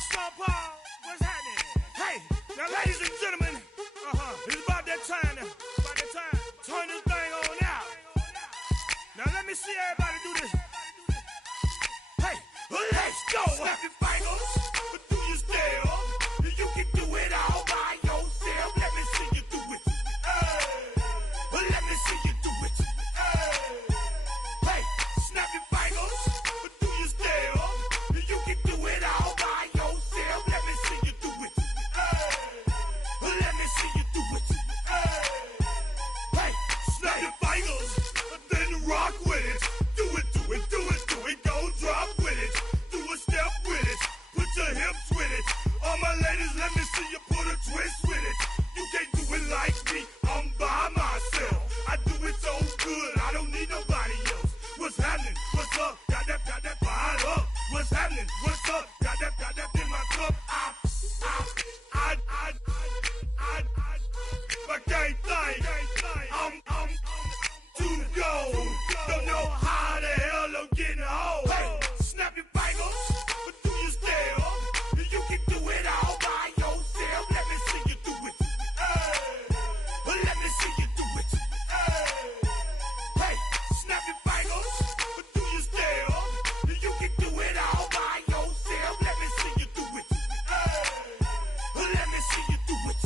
Sean Paul, what's happening? Hey, now ladies and gentlemen, it's about that time to turn this thing on out. Now let me see everybody do this. Hey, let's go. Snap your fingers, do your step. You can do it all by yourself. Let me see you do it. Let me see you do it. Hey, snap your fingers, do your step. You can do it all by yourself. Let me see you do it. Let me see you do it. Hey, snap your fingers, then rock with it. Do it, do it, do it, do it. Go drop with it. Do a step with it. Put your hips with it. All my ladies, let me see you put a twist with it. You can't do it like me. I'm by myself. I do it so good. I don't need nobody else. What's happening? What's up? Got that fired up. What's happening? What's up? Got that in my cup. I can't think. I'm too go. Don't know how the hell I'm getting home. Hey, snap your fingers, do your step. You can do it all by yourself. Let me see you do it. Let me see you do it. Hey, snap your fingers, do your step. You can do it all by yourself. Let me see you do it. Let me see you do it.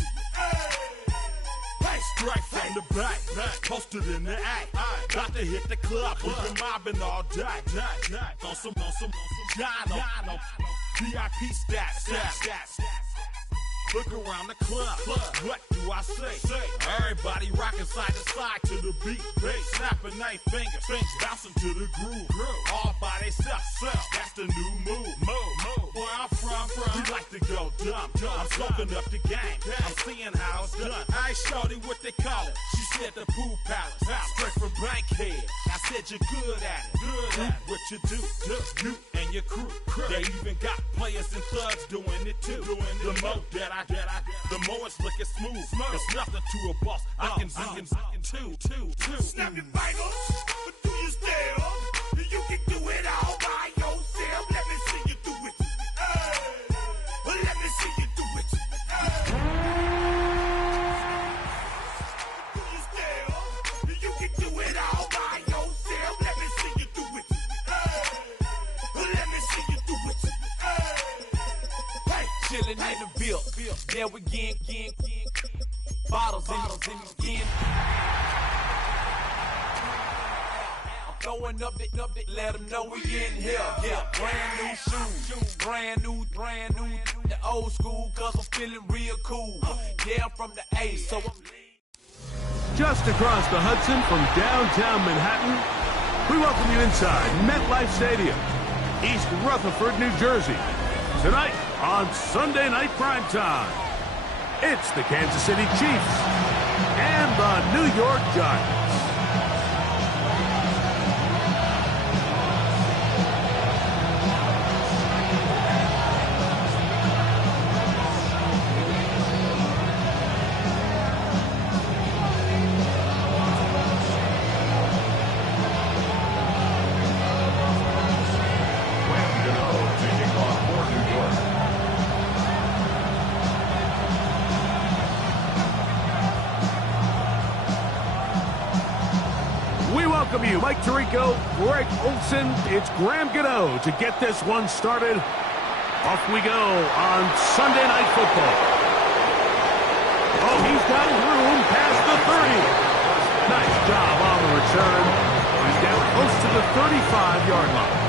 Hey, Straight from the back, posted in the act. Got to hit the club, we've been mobbing all day. On some Jono, VIP stats. Look around the club, what do I say? Everybody rocking side to side to the beat. Snapping their fingers, bouncing to the groove. All by themselves, that's the new move. Where I'm from, we like to go dumb. I'm soaking up the game, I'm seeing how it's done. I ain't shorty what they call it. She said the pool palace, straight from Bankhead. I said you're good at it. What you do, you and your crew. They even got players and thugs doing it too. The more that the more it's looking smooth. It's nothing to a boss. I can two. snap your fingers, do your step. You can do it all by yourself. Let me see you do it. Let me see you do it. Do your step. You can do it all by yourself. Let me see you do it. Let me see you do it. Hey, Chillin' in the bill. There we again. Bottles in again. I'm throwing up the, let them know we in here. Yeah, brand new shoes, brand new. The old school, cause I'm feeling real cool. Yeah, I'm from the A, so I'm Just across the Hudson from downtown Manhattan, we welcome you inside MetLife Stadium, East Rutherford, New Jersey. Tonight on Sunday Night Primetime, it's the Kansas City Chiefs and the New York Giants. Welcome you, Mike Tirico, Greg Olson. It's Graham Gano to get this one started. Off we go on Sunday Night Football. Oh, he's got room past the 30. Nice job on the return. He's down close to the 35-yard line.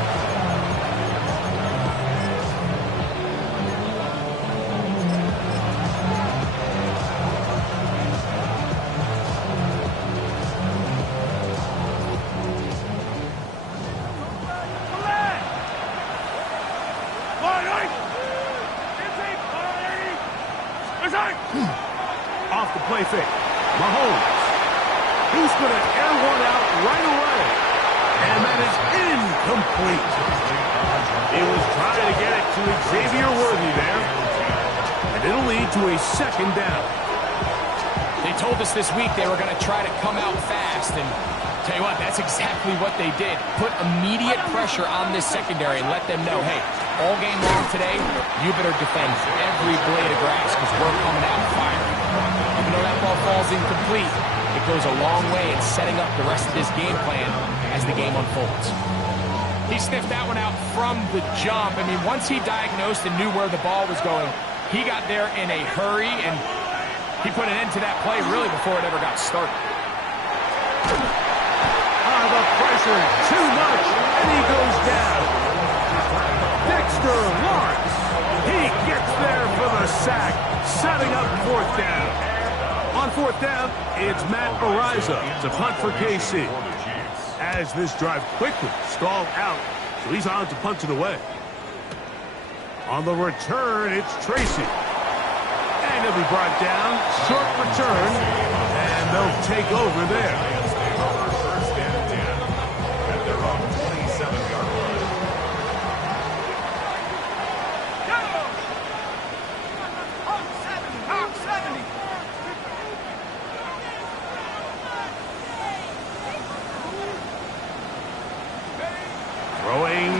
Off the play fake. Mahomes. He's going to air one out right away. And that is incomplete. He was trying to get it to Xavier Worthy there. And it'll lead to a second down. They told us this week they were going to try to come out fast. And tell you what, that's exactly what they did. Put immediate pressure on this secondary and let them know, hey, all game long today, you better defend every blade of grass because we're coming out firing. Even though that ball falls incomplete, it goes a long way in setting up the rest of this game plan as the game unfolds. He sniffed that one out from the jump. I mean, once he diagnosed and knew where the ball was going, he got there in a hurry, and he put an end to that play really before it ever got started. The pressure, too much, and he goes down. Dexter Lawrence, he gets there for the sack, setting up fourth down. On fourth down, it's Matt Araiza to punt for KC. As this drive quickly stalled out, so he's on to punt it away. On the return, it's Tracy. And he'll be brought down, short return, and they'll take over there.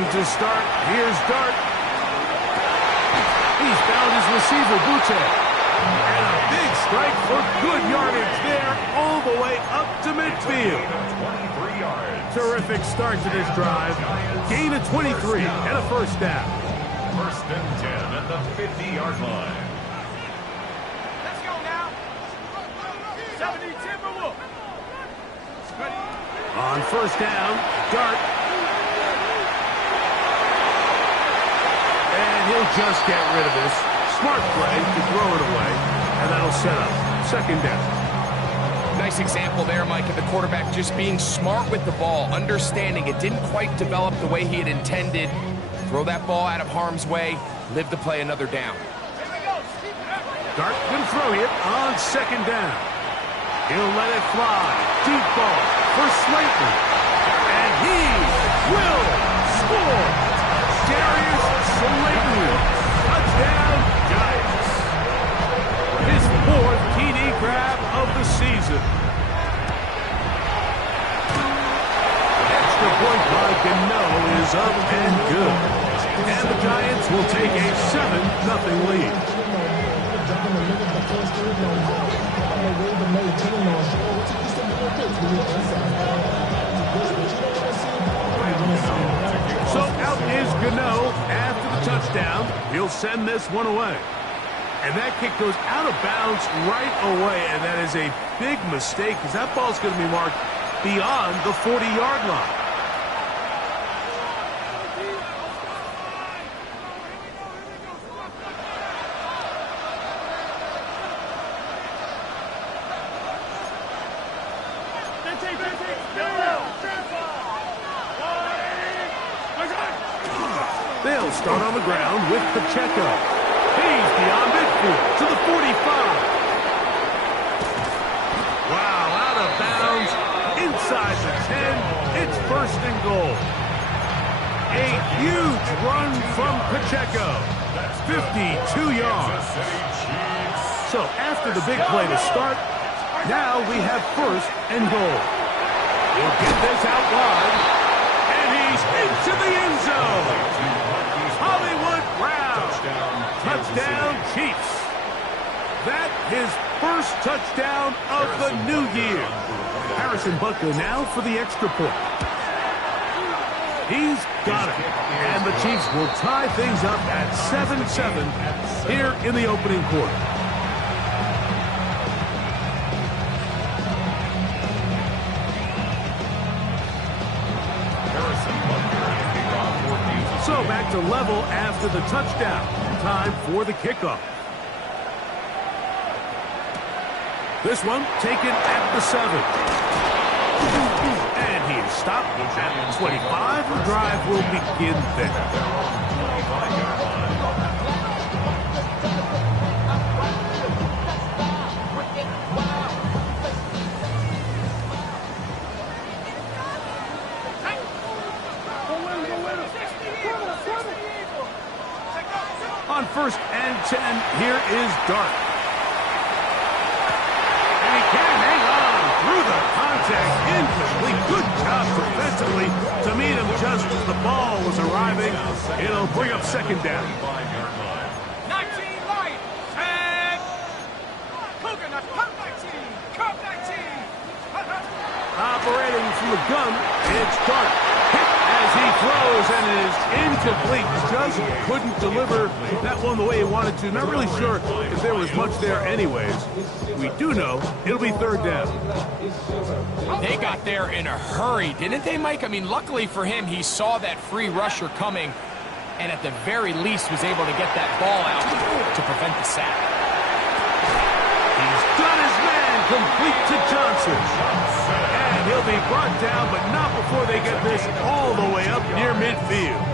To start, here's Dart. He's found his receiver, Butte. And a big strike for good yardage there, all the way up to midfield. 23 yards. Terrific start to this drive. Gain of 23 and a first down. First and 10 at the 50-yard line. Let's go now. 70 Timberwolves. On first down, Dart. He'll just get rid of this. Smart play to throw it away, and that'll set up second down. Nice example there, Mike, of the quarterback just being smart with the ball, understanding it didn't quite develop the way he had intended. Throw that ball out of harm's way, live to play another down. Dart can throw it on second down. He'll let it fly. Deep ball for Slayton. And he will score. Darius Slayton. Touchdown, Giants. His fourth TD grab of the season. Extra point by Gano is up and good. And the Giants will take a 7-0 lead. So out is Gano after the touchdown. He'll send this one away. And that kick goes out of bounds right away, and that is a big mistake because that ball's going to be marked beyond the 40-yard line. They'll start on the ground with Pacheco. He's beyond midfield to the 45. Wow, out of bounds, inside the 10. It's first and goal. A huge run from Pacheco. 52 yards. So after the big play to start, now we have first and goal. He'll get this out wide, and he's into the end zone. Hollywood Brown. Touchdown, Chiefs. That his first touchdown of the new year. Harrison Butker now for the extra point. He's got it. And the Chiefs will tie things up at 7-7 here in the opening quarter. So back to level after the touchdown. Time for the kickoff. This one taken at the 7. And he is stopped at the 25. The drive will begin there. On first and 10, here is Dart. And he can hang on through the contact, incomplete. Good job defensively to meet him just as the ball was arriving. It'll bring up second down. 19 Lions, and Coconut, Cup 19, Cup 19. Operating from the gun, it's Dart. Hit as he throws, and it is incomplete. Just couldn't deliver that one the way he wanted to. Not really sure if there was much there anyways. We do know it'll be third down. They got there in a hurry, didn't they, Mike? I mean, luckily for him, he saw that free rusher coming, and at the very least was able to get that ball out to prevent the sack. He's done his man, complete to Johnson. And he'll be brought down, but not before they get this all the way up near midfield.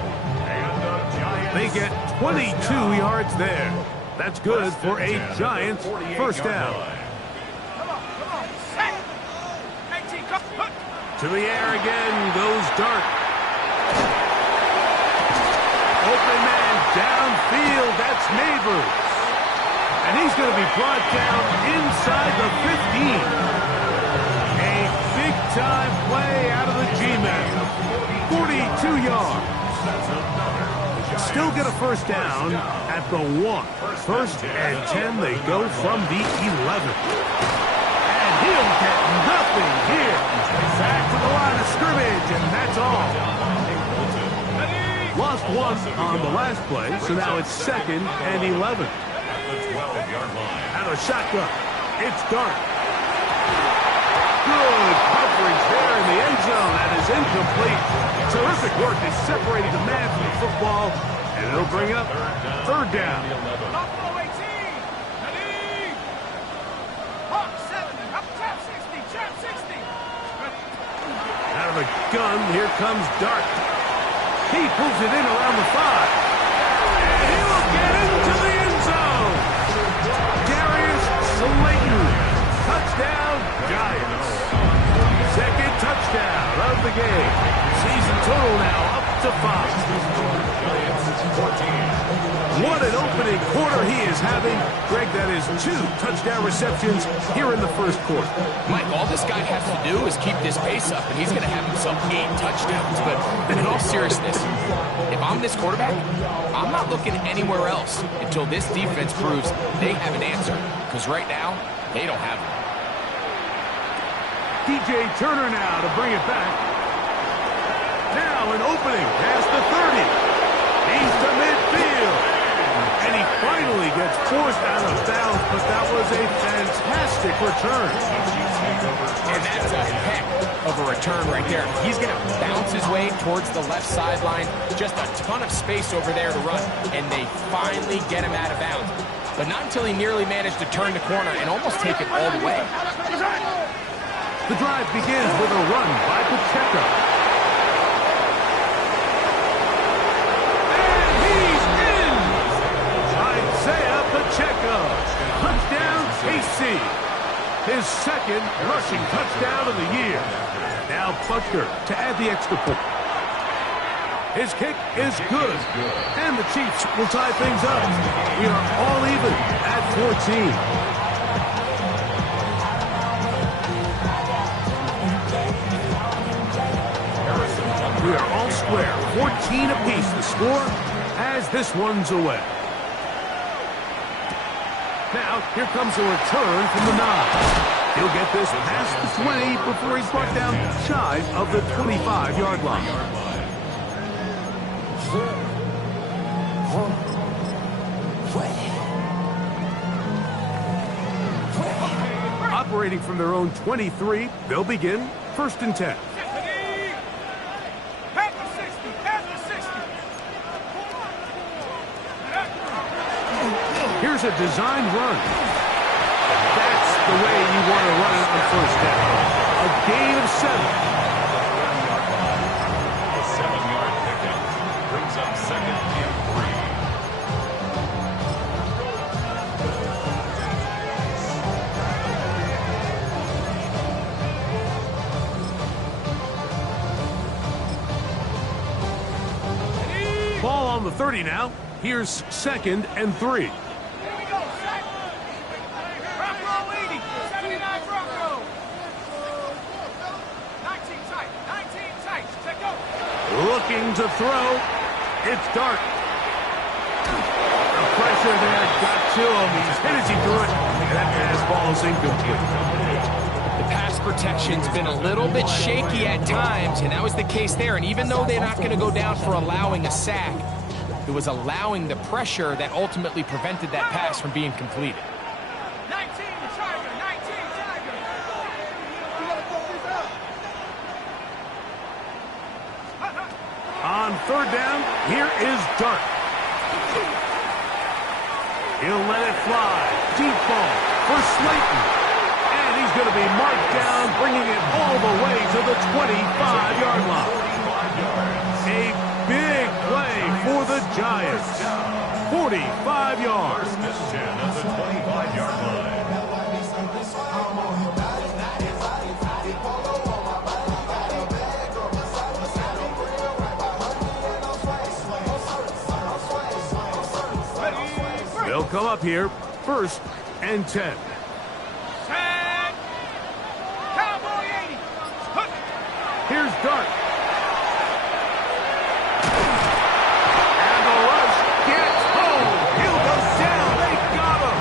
They get 22 yards there. That's good for a Giants first down. To the air again goes Dart. Open man downfield, that's Neighbors. And he's going to be brought down inside the 15. A big-time play out of the G-Men. 42 yards. Still get a first down at the 1. First and 10, they go from the 11. And he'll get nothing here. Back to the line of scrimmage, and that's all. Lost one on the last play, so now it's second and 11. Out of shotgun, it's Dart. Good coverage there in the end zone. That is incomplete. Terrific work. They separated the man from the football, and it'll bring up third down. Out of a gun, here comes Dart. He pulls it in around the 5. And he will get into the end zone. Darius Slayton. Touchdown, Giants. Second touchdown of the game. Season total now up to 5. What an opening quarter he is having. Greg, that is 2 touchdown receptions here in the first quarter. Mike, all this guy has to do is keep this pace up, and he's going to have himself 8 touchdowns. But in all seriousness, if I'm this quarterback, I'm not looking anywhere else until this defense proves they have an answer. Because right now, they don't have one. DJ Turner now to bring it back. Now an opening past the 30. He's to midfield. And he finally gets forced out of bounds, but that was a fantastic return. And that's a heck of a return right there. He's going to bounce his way towards the left sideline. Just a ton of space over there to run. And they finally get him out of bounds. But not until he nearly managed to turn the corner and almost take it all the way. The drive begins with a run by Pacheco. And he's in! Isaiah Pacheco. Touchdown, KC. His second rushing touchdown of the year. Now Butker to add the extra point. His kick is good. And the Chiefs will tie things up. We are all even at 14. We are all square, 14 apiece. The score as this one's away. Now, here comes a return from the 9. He'll get this past the 20 before he's brought down shy of the 25-yard line. Operating from their own 23, they'll begin first and 10. Here's a design run. That's the way you want to run it on first down. A gain of 7. A 7-yard pickup brings up second and 3. Ball on the 30 now. Here's second and 3. Looking to throw. It's Dart. The pressure there got to him. He's hit as he threw it. And that pass falls incomplete. The pass protection's been a little bit shaky at times, and that was the case there. And even though they're not going to go down for allowing a sack, it was allowing the pressure that ultimately prevented that pass from being completed. 19 Tiger, 19 Tiger. On third down, here is Dart. He'll let it fly. Deep ball for Slayton. And he's going to be marked down, bringing it all the way to the 25-yard line. A big play for the Giants. 45 yards. 10 at the 25-yard line. They'll come up here, 1st and 10. Set. Cowboy 80. Hook. Here's Dart. And the rush gets home. He'll go down. They got him.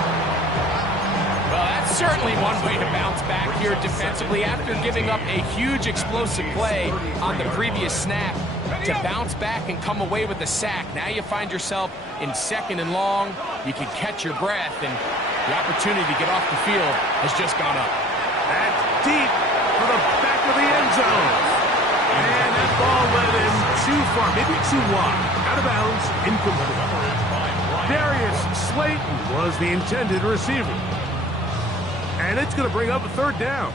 Well, that's certainly one way to bounce back here defensively after giving up a huge explosive play on the previous snap. To bounce back and come away with a sack. Now you find yourself in 2nd and long. You can catch your breath, and the opportunity to get off the field has just gone up. That's deep for the back of the end zone. And that ball went in too far, maybe too wide. Out of bounds, incomplete. Darius Slayton was the intended receiver. And it's going to bring up a 3rd down.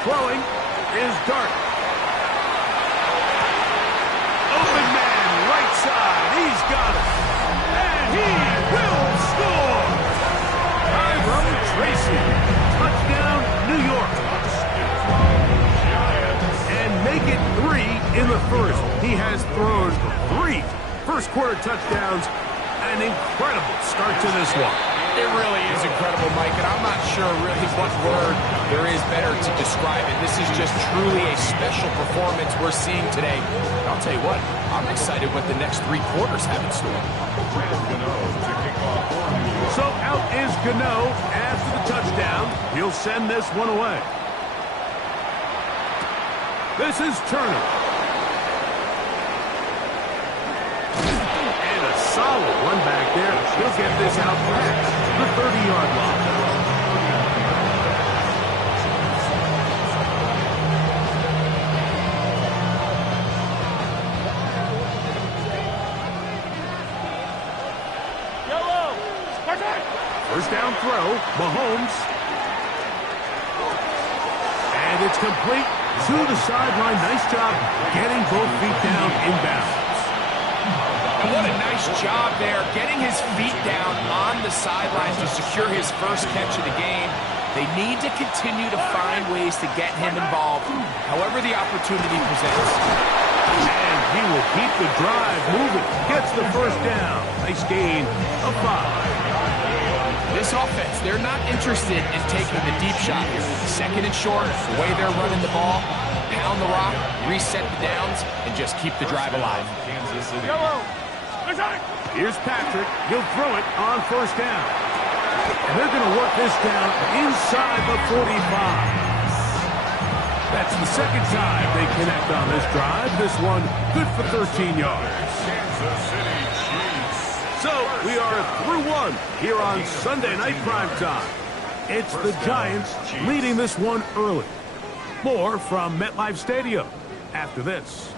Throwing is Dart. Open man, right side. He's got it. And he will score. Tyrone Tracy. Touchdown, New York. And make it 3 in the 1st. He has thrown 3 first-quarter touchdowns. An incredible start to this one. It really is incredible, Mike, and I'm not sure really what word there is better to describe it. This is just truly a special performance we're seeing today. And I'll tell you what, I'm excited what the next 3 quarters have in store. So out is Gano after the touchdown. He'll send this one away. This is Turner. And a solid one back there. He'll get this out past the 30-yard line. First down throw, Mahomes. And it's complete to the sideline. Nice job getting both feet down inbounds. And what a nice job there, getting his feet down on the sideline to secure his first catch of the game. They need to continue to find ways to get him involved, however the opportunity presents. And he will keep the drive moving. Gets the first down. Nice gain of 5. This offense, they're not interested in taking the deep shot here. 2nd and short, the way they're running the ball, pound the rock, reset the downs, and just keep the drive alive. Kansas City. Here's Patrick. He'll throw it on 1st down. And they're going to work this down inside the 45. That's the 2nd time they connect on this drive. This one good for 13 yards. Kansas City Chiefs. So we are through 1 here on Sunday Night Primetime. It's the Giants leading this one early. More from MetLife Stadium after this.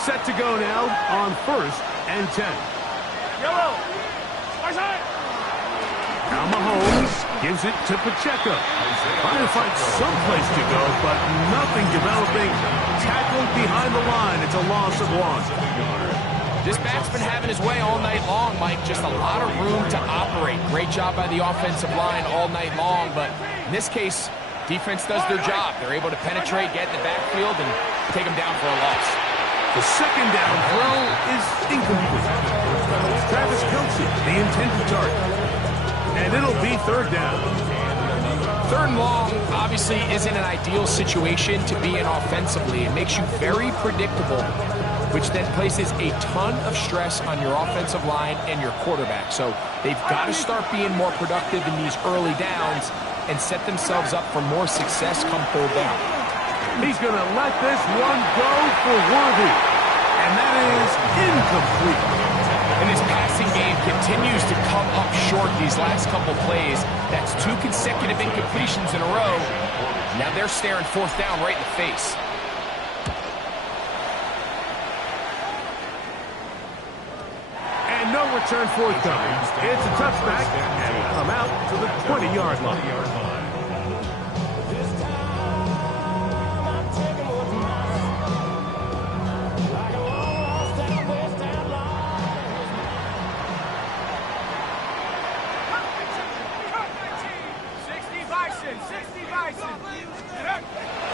Set to go now on 1st and 10. Now Mahomes gives it to Pacheco. Trying to find someplace to go, but nothing developing. Tackled behind the line. It's a loss of 1. This back's been having his way all night long, Mike. Just a lot of room to operate. Great job by the offensive line all night long, but in this case, defense does their job. They're able to penetrate, get in the backfield, and take them down for a loss. The 2nd down throw is incomplete. Travis Kelce, the intended target. And it'll be third down. Third and long obviously isn't an ideal situation to be in offensively. It makes you very predictable, which then places a ton of stress on your offensive line and your quarterback. So they've got to start being more productive in these early downs and set themselves up for more success come third down. He's going to let this one go for Worthy. And that is incomplete. And his passing game continues to come up short these last couple plays. That's 2 consecutive incompletions in a row. Now they're staring fourth down right in the face. And no return forthcoming. It's a touchback, and we'll come out to the 20-yard line.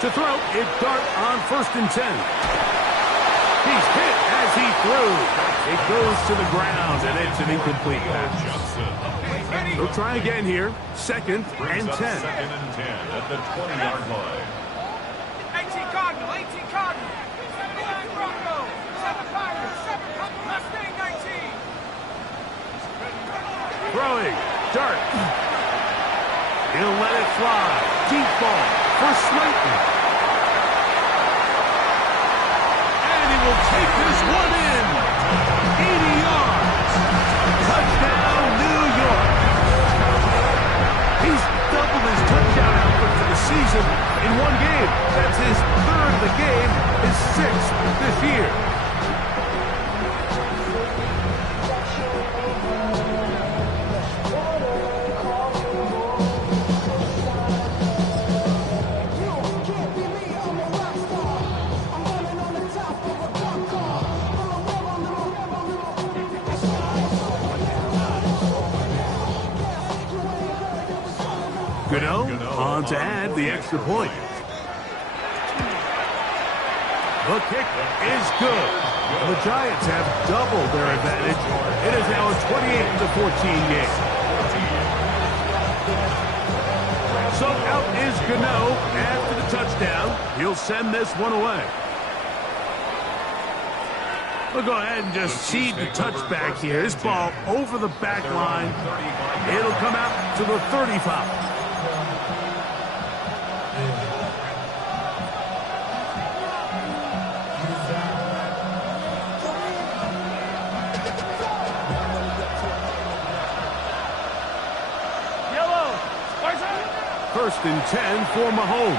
To throw, it's Dart on 1st and 10. He's hit as he threw. It goes to the ground, and it's an incomplete pass. They'll try again here. 2nd and 10. 2nd and 10 at the 20-yard line. 18 Cardinal, 18 Cardinal. 79 Broncos, 7 Pirates, 7 Mustang 19. Throwing, Dart. He'll let it fly. Deep ball for Slayton. And he will take this one in. 80 yards. Touchdown, New York. He's doubled his touchdown output for the season in one game. That's his 3rd of the game, his 6th this year. Gano on to add the extra point. The kick is good. The Giants have doubled their advantage. It is now a 28-14 game. So out is Gano after the touchdown. He'll send this one away. We'll go ahead and just seed the touchback here. This ball over the back line. It'll come out to the 35. First and 10 for Mahomes.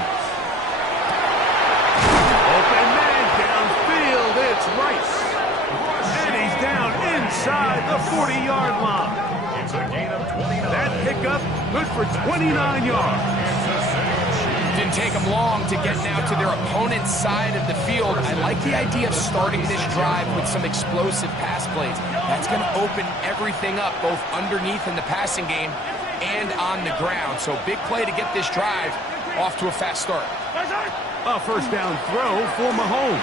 Open man downfield. It's Rice. And he's down inside the 40-yard line. It's a gain of 29. That pickup good for 29 yards. Didn't take them long to get now to their opponent's side of the field. I like the idea of starting this drive with some explosive pass plays. That's going to open everything up, both underneath in the passing game and on the ground. So big play to get this drive off to a fast start. A first down throw for Mahomes.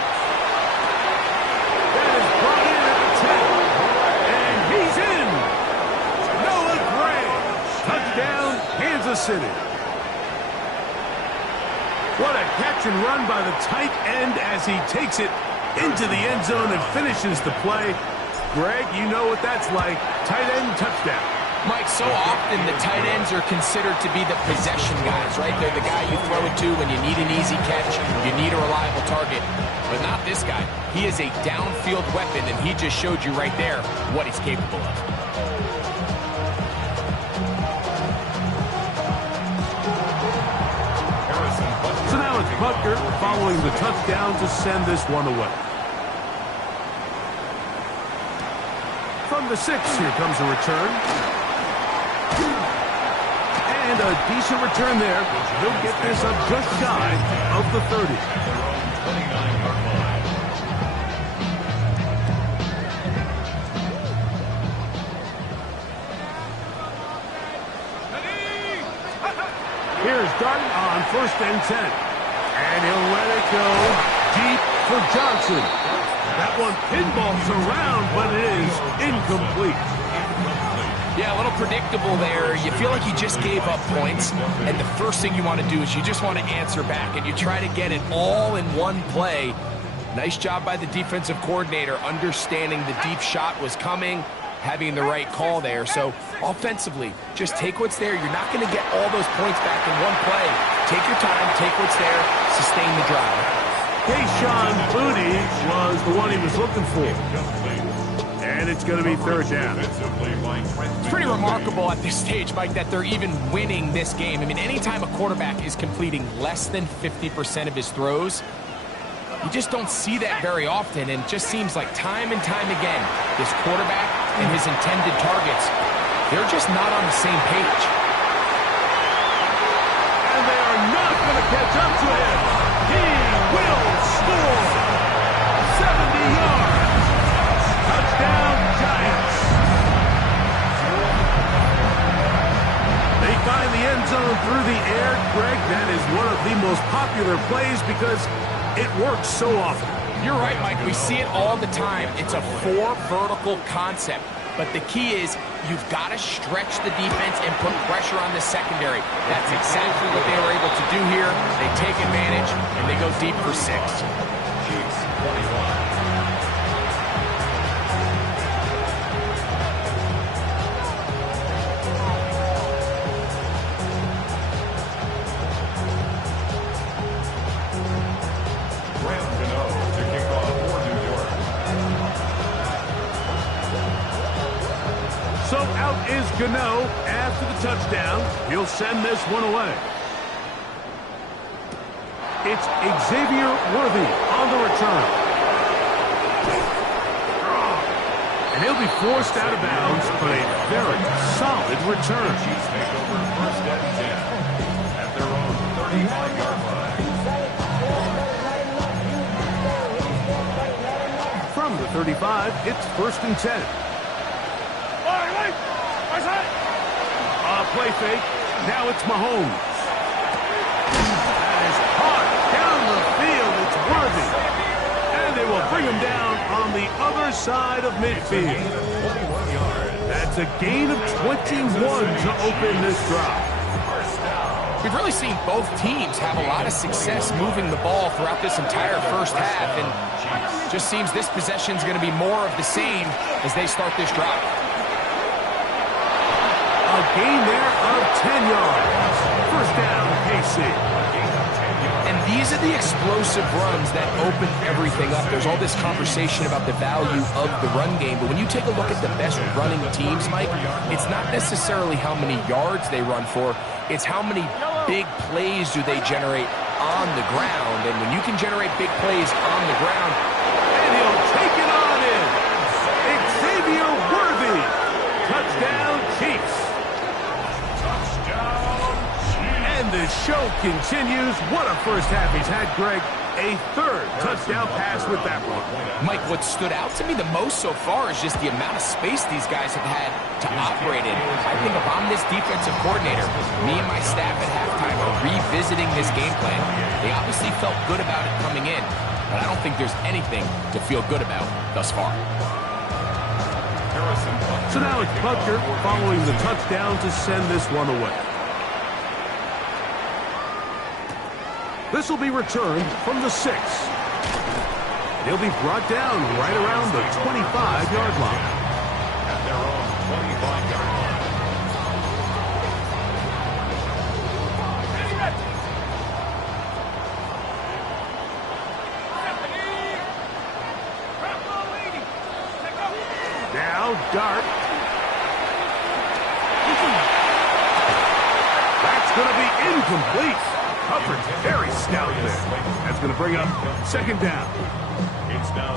That is brought in at the 10. And he's in. Noah Gray. Touchdown, Kansas City. What a catch and run by the tight end as he takes it into the end zone and finishes the play. Greg, you know what that's like. Tight end touchdown. Mike, so often the tight ends are considered to be the possession guys, right? They're the guy you throw it to when you need an easy catch, you need a reliable target. But not this guy. He is a downfield weapon, and he just showed you right there what he's capable of. So now it's Butker following the touchdown to send this one away. From the 6, here comes a return. And a decent return there. He'll get this up just shy of the 30. 29-yard line. Here's Dart on 1st and 10. And he'll let it go deep for Johnson. That one pinballs around, but it is incomplete. Yeah, a little predictable there. You feel like you just gave up points, and the first thing you want to do is you just want to answer back, and you try to get it all in one play. Nice job by the defensive coordinator, understanding the deep shot was coming, having the right call there. So offensively, just take what's there. You're not going to get all those points back in one play. Take your time, take what's there, sustain the drive. Kayshon Boutte was the one he was looking for. And it's going to be third down. It's pretty remarkable at this stage, Mike, that they're even winning this game. I mean, anytime a quarterback is completing less than 50% of his throws, you just don't see that very often, and it just seems like time and time again, this quarterback and his intended targets, they're just not on the same page. And they are not going to catch up to him. He will score. 70 yards. Touchdown, Giants. They find the end zone through the air. Greg, that is one of the most popular plays because it works so often. You're right, Mike. We see it all the time. It's a 4 vertical concept. But the key is you've got to stretch the defense and put pressure on the secondary. That's exactly what they were able to do here. They take advantage, and they go deep for 6. Chiefs 21. So out is Gano after the touchdown. He'll send this one away. It's Xavier Worthy on the return. And he'll be forced out of bounds, but a very solid return. Chiefs take over first and 10 at their own 35-yard line. From the 35, it's first and 10. Play fake. Now it's Mahomes. That is hard down the field. It's Worthy. And they will bring him down on the other side of midfield. That's a gain of 21 to open this drive. We've really seen both teams have a lot of success moving the ball throughout this entire first half, and just seems this possession is going to be more of the same as they start this drive. A gain there of 10 yards. First down, KC. And these are the explosive runs that open everything up. There's all this conversation about the value of the run game, but when you take a look at the best running teams, Mike, it's not necessarily how many yards they run for, it's how many big plays do they generate on the ground. And when you can generate big plays on the ground, and he'll take it on in. Xavier Worthy. Touchdown, Chiefs. And the show continues. What a first half he's had, Greg. A third touchdown pass with that one. Mike, what stood out to me the most so far is just the amount of space these guys have had to operate in. I think if I'm this defensive coordinator, me and my staff at halftime are revisiting this game plan. They obviously felt good about it coming in, but I don't think there's anything to feel good about thus far. So now it's Butker following the touchdown to send this one away. This will be returned from the 6. He'll be brought down right around the 25-yard line. At their own 25-yard line. Now Dart. That's going to be incomplete. Coverage very stout there. That's going to bring up second down.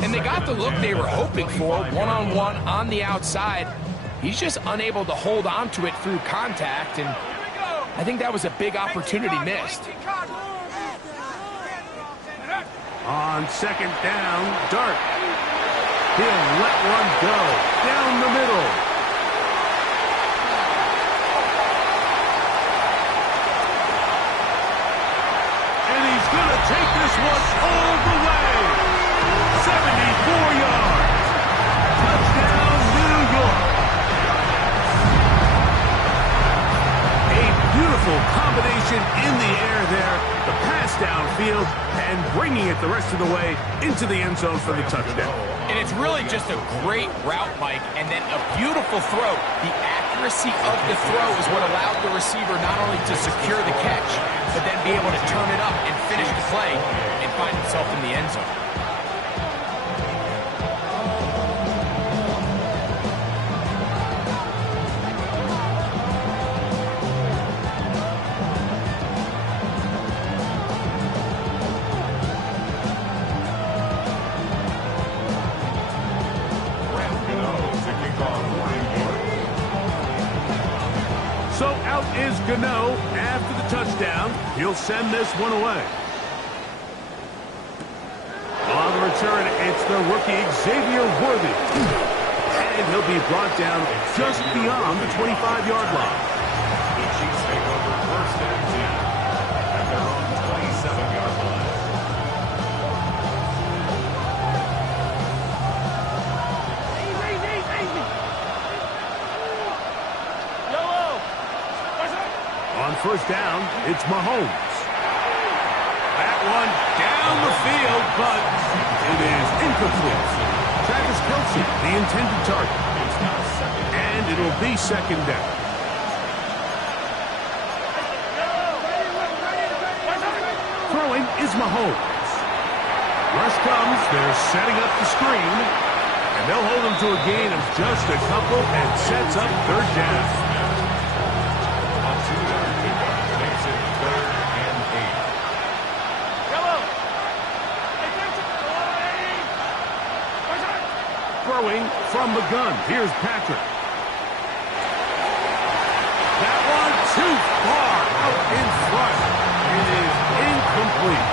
And they got the look they were hoping for, one-on-one on the outside. He's just unable to hold on to it through contact, and I think that was a big opportunity missed. On second down, Dart. He'll let one go down the middle. And he's going to take this one all the way. 74 beautiful combination in the air there. The pass downfield and bringing it the rest of the way into the end zone for the touchdown. And it's really just a great route, Mike, and then a beautiful throw. The accuracy of the throw is what allowed the receiver not only to secure the catch, but then be able to turn it up and finish the play and find himself in the end zone. So out is Gano after the touchdown. He'll send this one away. On the return, it's the rookie Xavier Worthy. And he'll be brought down just beyond the 25-yard line. The Chiefs take over first and 10 at their own 27-yard line. On first down, it's Mahomes. That one down the field, but it is incomplete. Travis Kelce, the intended target. And it'll be second down. Throwing is Mahomes. Rush comes, they're setting up the screen. And they'll hold him to a gain of just a couple and sets up third down. Throwing from the gun. Here's Patrick. That one too far out in front. It is incomplete.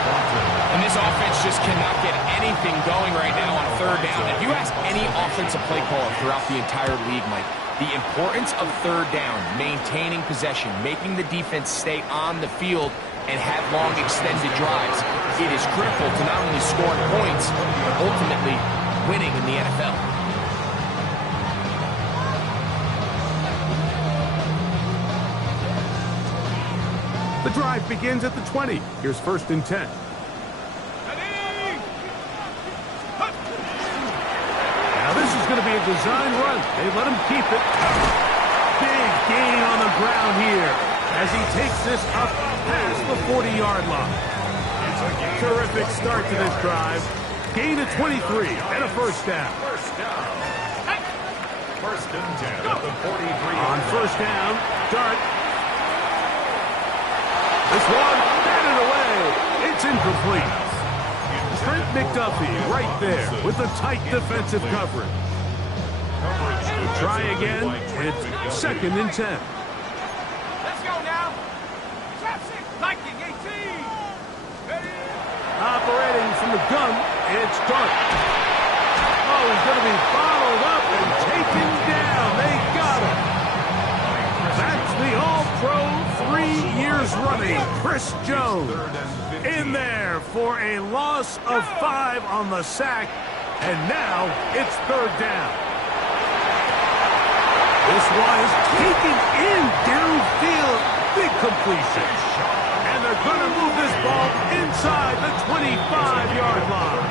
And this offense just cannot get anything going right now on third down. If you ask any offensive play caller throughout the entire league, Mike, the importance of third down, maintaining possession, making the defense stay on the field and have long extended drives, it is critical to not only scoring points, but ultimately winning in the NFL. The drive begins at the 20. Here's first and 10. Now this is going to be a design run. They let him keep it. Big gain on the ground here as he takes this up past the 40-yard line. Terrific start to this drive. Gain of 23 and a first down. First and 10 at the 43. On first down, Dart. This one, batted away. It's incomplete. Trent McDuffie right there with the tight defensive coverage. Try again. It's second and 10. Let's go now. Trap 6, Viking 18. Operating from the gun, it's Dart. Oh, he's going to be bottled up and taken down. They got him. That's the All-Pro 3 years running, Chris Jones. In there for a loss of 5 on the sack. And now it's third down. This one is taken in downfield. Big completion. And they're going to move this ball inside the 25-yard line.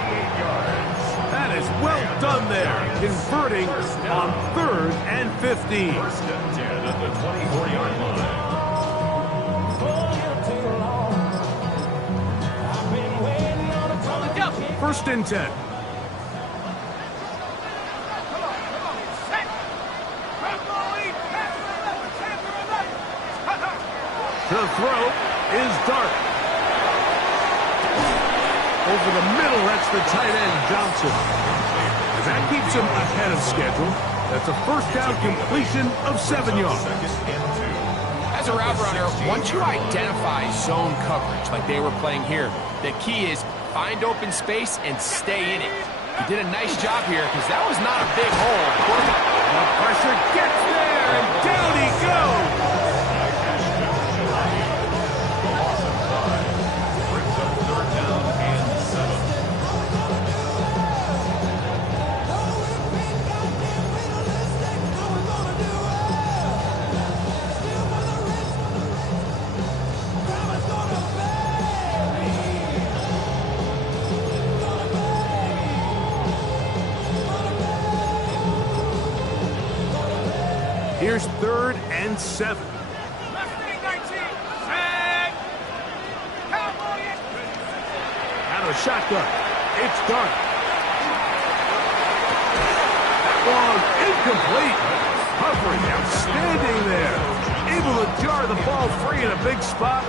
That is well done there, converting on 3rd and 15. First and 10 at the 24-yard line. First and 10. Set. To throw is Dart. Over the middle, that's the tight end, Johnson. And that keeps him ahead of schedule. That's a first down completion of 7 yards. As a route runner, once you identify zone coverage like they were playing here, the key is find open space and stay in it. He did a nice job here because that was not a big hole. The pressure gets there, and down he goes. Brings up third down and 7. Here's 3rd and 7. Left wing 19. Set. Cowboy it. Out of shotgun. It's Dart. That one incomplete. Humphrey outstanding there. Able to jar the ball free in a big spot.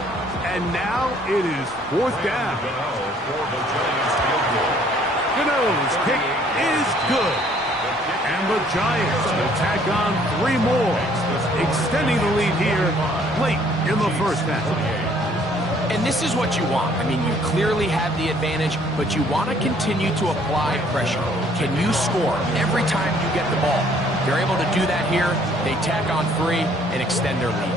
And now it is 4th down. Gano's kick is good. And the Giants will tack on 3 more, extending the lead here late in the first half. And this is what you want. I mean, you clearly have the advantage, but you want to continue to apply pressure. Can you score every time you get the ball? They're able to do that here. They tack on 3 and extend their lead.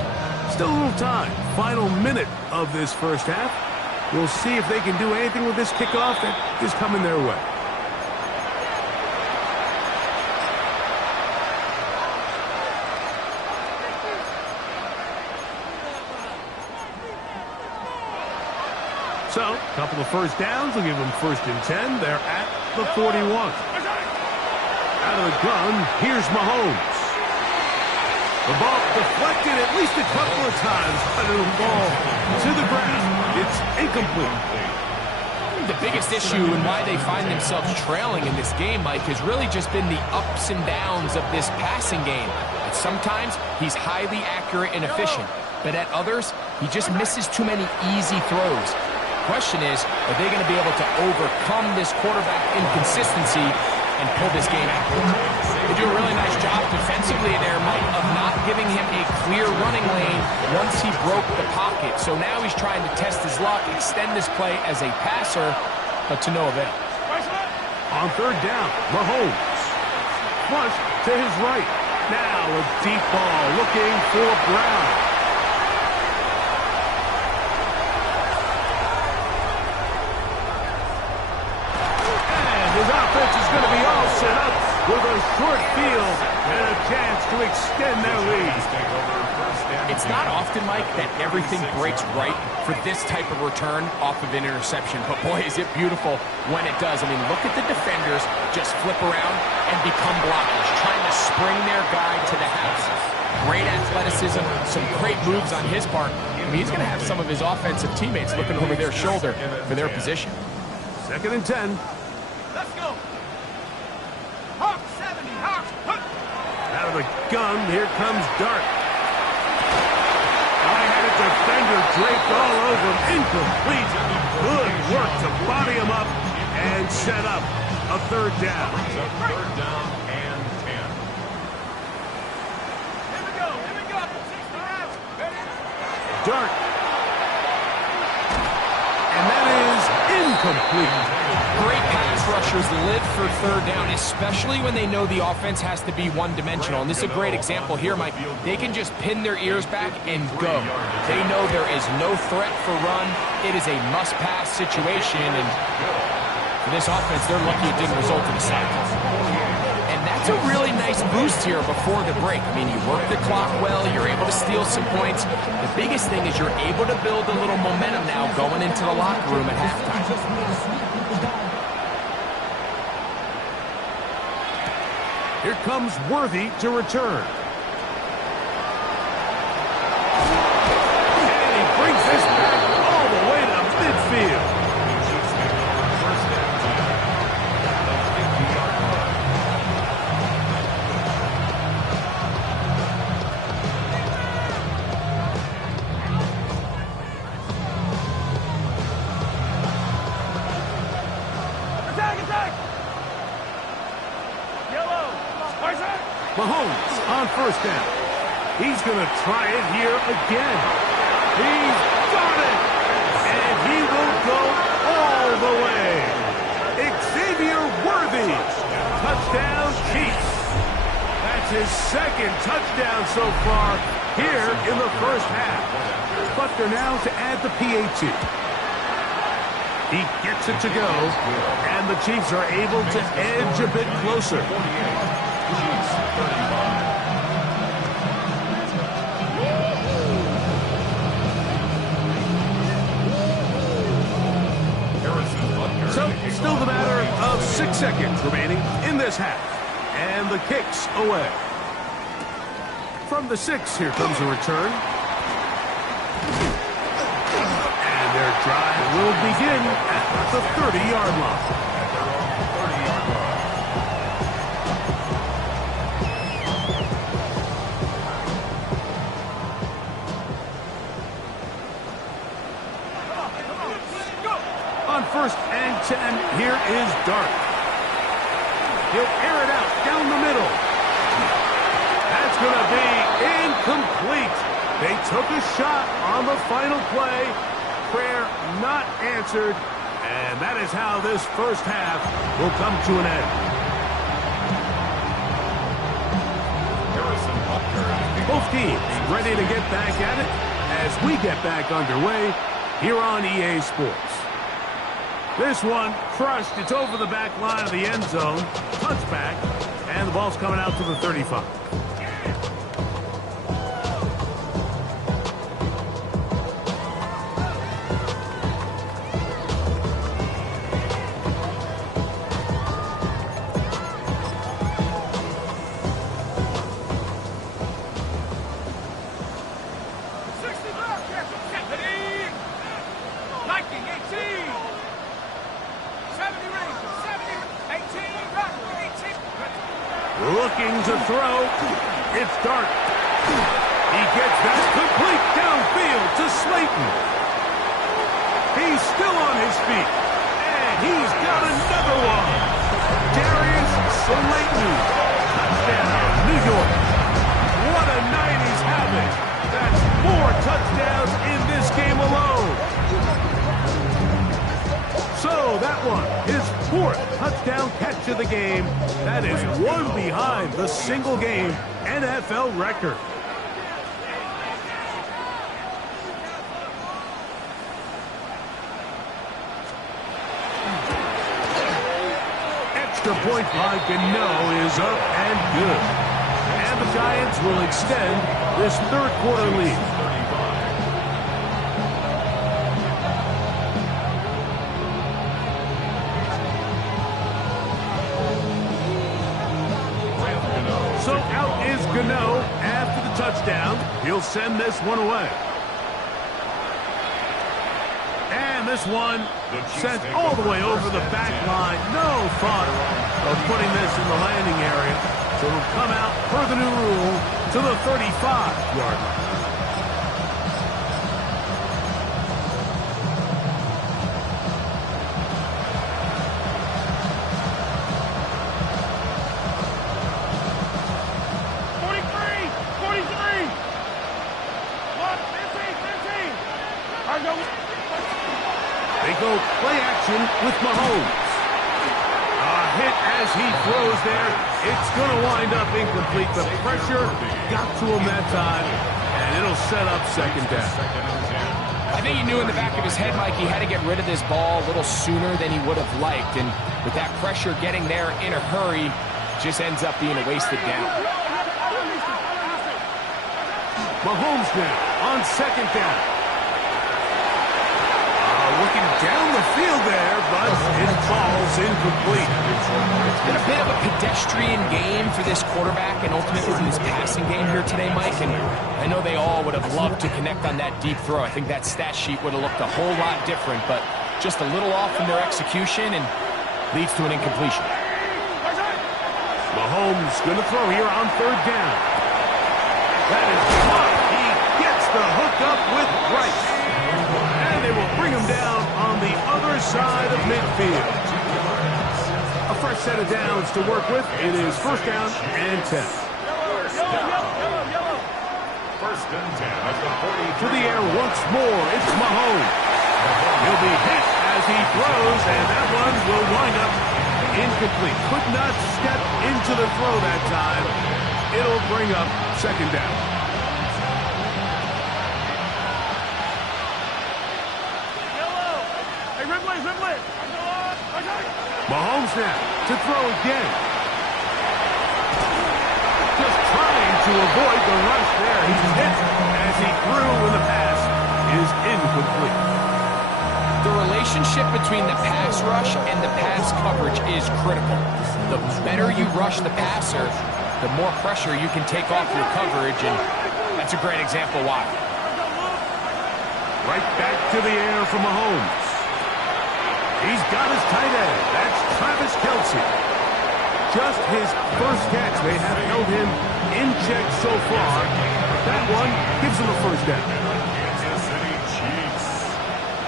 Still a little time. Final minute of this first half. We'll see if they can do anything with this kickoff that is coming their way. So, a couple of first downs will give them 1st and 10. They're at the 41. Out of the gun, here's Mahomes. The ball deflected at least a couple of times, but the ball to the ground. It's incomplete. The biggest issue and why they find themselves trailing in this game, Mike, has really just been the ups and downs of this passing game. And sometimes he's highly accurate and efficient, but at others, he just misses too many easy throws. The question is, are they going to be able to overcome this quarterback inconsistency and pull this game out? They do a really nice job defensively there, Mike, of not giving him a clear running lane once he broke the pocket. So now he's trying to test his luck, extend this play as a passer, but to no avail. On 3rd down, Mahomes. Flush to his right. Now a deep ball looking for Brown. His offense is going to be all set up with a short field and a chance to extend their lead. It's not often, Mike, that everything breaks right for this type of return off of an interception. But boy, is it beautiful when it does. I mean, look at the defenders just flip around and become blockers, trying to spring their guy to the house. Great athleticism, some great moves on his part. I mean, he's going to have some of his offensive teammates looking over their shoulder for their position. 2nd and 10. Let's go. Hawk 70. Hawks. Out of the gun, here comes Dart. I had a defender draped all over him. Incomplete. Good work to body him up and set up a 3rd down. 3rd down and 10. Here we go. 60 out. Ready? Dart. And that is incomplete. Great pass rushers live for 3rd down, especially when they know the offense has to be one-dimensional. And this is a great example here, Mike. They can just pin their ears back and go. They know there is no threat for run. It is a must-pass situation. And for this offense, they're lucky it didn't result in a sack. And that's a really nice boost here before the break. I mean, you work the clock well. You're able to steal some points. The biggest thing is you're able to build a little momentum now going into the locker room at halftime. Here comes Worthy to return. And he brings this back all the way to midfield. Attack. Yellow. Mahomes on 1st down. He's going to try it here again. He's got it. And he will go all the way. Xavier Worthy. Touchdown Chiefs. That's his 2nd touchdown so far here in the first half. But they're now to add the PAT. He gets it to go, and the Chiefs are able to edge a bit closer. So, still the matter of 6 seconds remaining in this half, and the kick's away. From the 6, here comes a return. And their drive will begin at the 30-yard line. On 1st and 10, here is Dart. He'll air it out down the middle. That's going to be incomplete. They took a shot on the final play. Prayer not answered. And that is how this first half will come to an end. Both teams ready to get back at it as we get back underway here on EA Sports. This one crushed. It's over the back line of the end zone. Touchback. And the ball's coming out to the 35. Looking to throw. It's Dart. He gets that complete downfield to Slayton. He's still on his feet. And he's got another one. Darius Slayton. Touchdown, New York. What a night he's having. That's 4 touchdowns in this game alone. So that one, his 4th touchdown catch of the game. That is one behind the single-game NFL record. Extra point by Gano is up and good. And the Giants will extend this 3rd quarter lead. So out is Gano after the touchdown. He'll send this one away. And this one sent all the way over the back line. No thought of putting this in the landing area. So it'll come out per the new rule to the 35-yard line. They go play action with Mahomes. A hit as he throws there. It's going to wind up incomplete. The pressure got to him that time, and it'll set up 2nd down. I think he knew in the back of his head, Mike, he had to get rid of this ball a little sooner than he would have liked. And with that pressure getting there in a hurry, just ends up being a wasted down. Mahomes now on 2nd down. Looking down the field there, but it falls incomplete. It's been a bit of a pedestrian game for this quarterback and ultimately this passing game here today, Mike. And I know they all would have loved to connect on that deep throw. I think that stat sheet would have looked a whole lot different, but just a little off in their execution and leads to an incompletion. Mahomes going to throw here on 3rd down. That is caught. He gets the hook up with Rice. And they will bring him down on the other side of midfield. A fresh set of downs to work with. It is 1st down and 10. 1st and 10 at the 40. To the air once more. It's Mahomes. He'll be hit as he throws, and that one will wind up incomplete. Could not step into the throw that time. It'll bring up 2nd down. Mahomes now to throw again. Just trying to avoid the rush there. He's hit as he threw when the pass is incomplete. The relationship between the pass rush and the pass coverage is critical. The better you rush the passer, the more pressure you can take off your coverage, and that's a great example why. Right back to the air for Mahomes. He's got his tight end. That's Travis Kelce. Just his first catch. They have held him in check so far. That one gives him a first down. Kansas City Chiefs.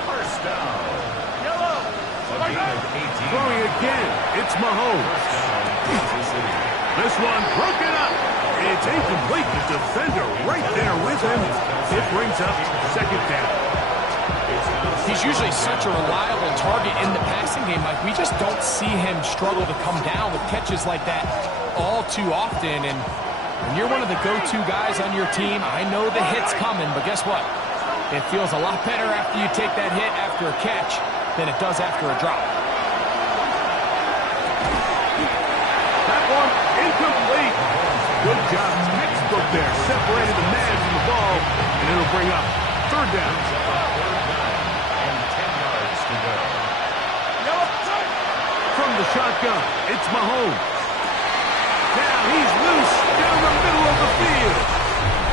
First down. Yellow. Throwing again. It's Mahomes. Kansas City. This one broken up. It's incomplete. The defender right there with him. It brings up second down. He's usually such a reliable target in the passing game. Like, we just don't see him struggle to come down with catches like that all too often. And when you're one of the go-to guys on your team, I know the hit's coming, but guess what? It feels a lot better after you take that hit after a catch than it does after a drop. That one incomplete. Good job. Textbook there. Separated the man from the ball, and it'll bring up third down. From the shotgun, it's Mahomes. Now he's loose down the middle of the field.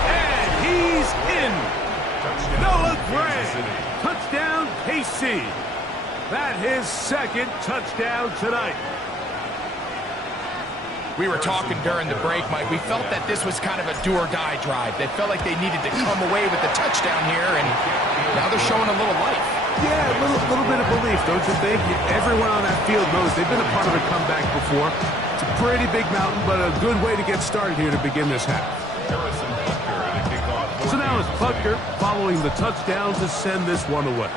And he's in. Noah Gray. Touchdown, KC. That's his second touchdown tonight. We were talking during the break, Mike. We felt that this was kind of a do-or-die drive. They felt like they needed to come away with the touchdown here, and now they're showing a little life. Yeah, a little bit of belief, don't you think? Everyone on that field knows they've been a part of a comeback before. It's a pretty big mountain, but a good way to get started here to begin this half. So now it's Butker following the touchdown to send this one away.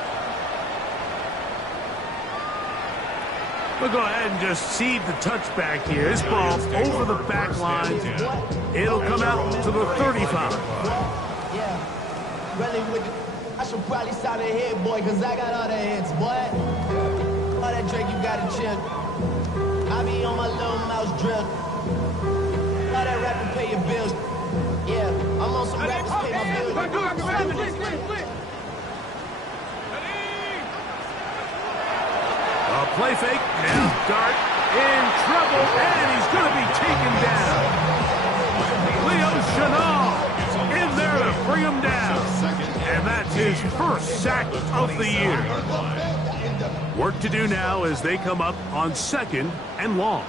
We'll go ahead and just seed the touchback here. This ball over the back line. It'll come out to the 35. Yeah, really with the, I should probably start a hit, boy, because I got all the hits, boy. All that Drake, you got to chill. I be on my little mouse drill. All that rapping, pay your bills. Yeah, I'm on some rappers, pay my bills. A play fake, now Dart in trouble, and he's going to be taken down. Leo Chenal in there to bring him down. And that's his first sack of the year. Work to do now as they come up on second and long.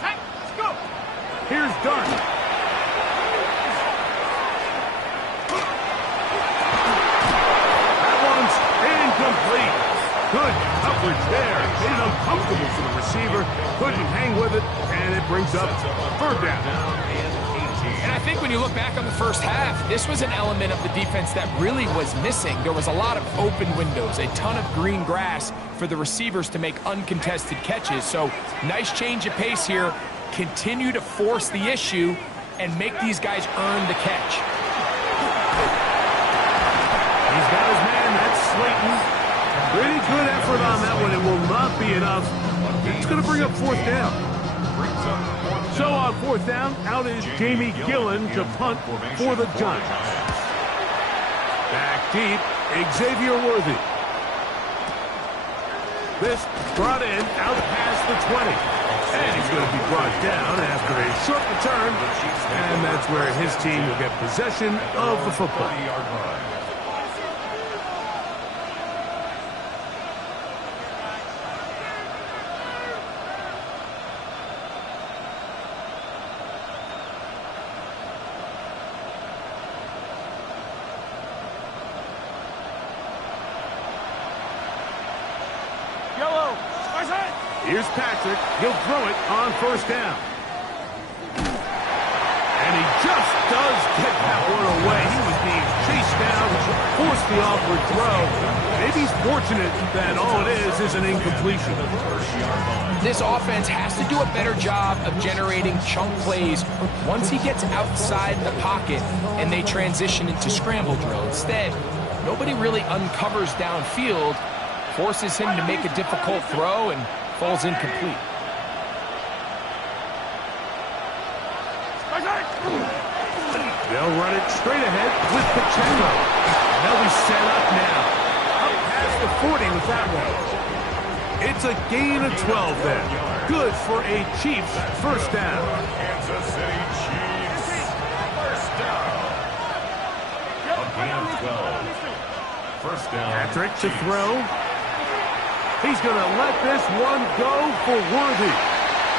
Hey, let's go. Here's Dart. That one's incomplete. Good coverage there. Made it uncomfortable for the receiver. Couldn't hang with it, and it brings up third down. And I think when you look back on the first half, this was an element of the defense that really was missing. There was a lot of open windows, a ton of green grass for the receivers to make uncontested catches. So nice change of pace here. Continue to force the issue and make these guys earn the catch. He's got his man. That's Slayton. Pretty good effort on that one. It will not be enough. It's going to bring up fourth down. So on fourth down, out is Jamie Gillen to punt for the Giants. Back deep, Xavier Worthy. This brought in out past the 20. And he's going to be brought down after a short return. And that's where his team will get possession of the football. Yellow. Spice it. Here's Patrick. He'll throw it on first down. And he just does get that one away. He was being chased down, forced the awkward throw. Maybe he's fortunate that all it is an incompletion. This offense has to do a better job of generating chunk plays once he gets outside the pocket and they transition into scramble drill. Instead, nobody really uncovers downfield, forces him to make a difficult throw, and falls incomplete. They'll run it straight ahead with Pacheco. They'll be set up now. Up past the 40 with that one. It's a gain of 12 then. Good for a Chiefs first down. Kansas City Chiefs. First down. A gain of 12. First down. Patrick to throw. He's going to let this one go for Worthy.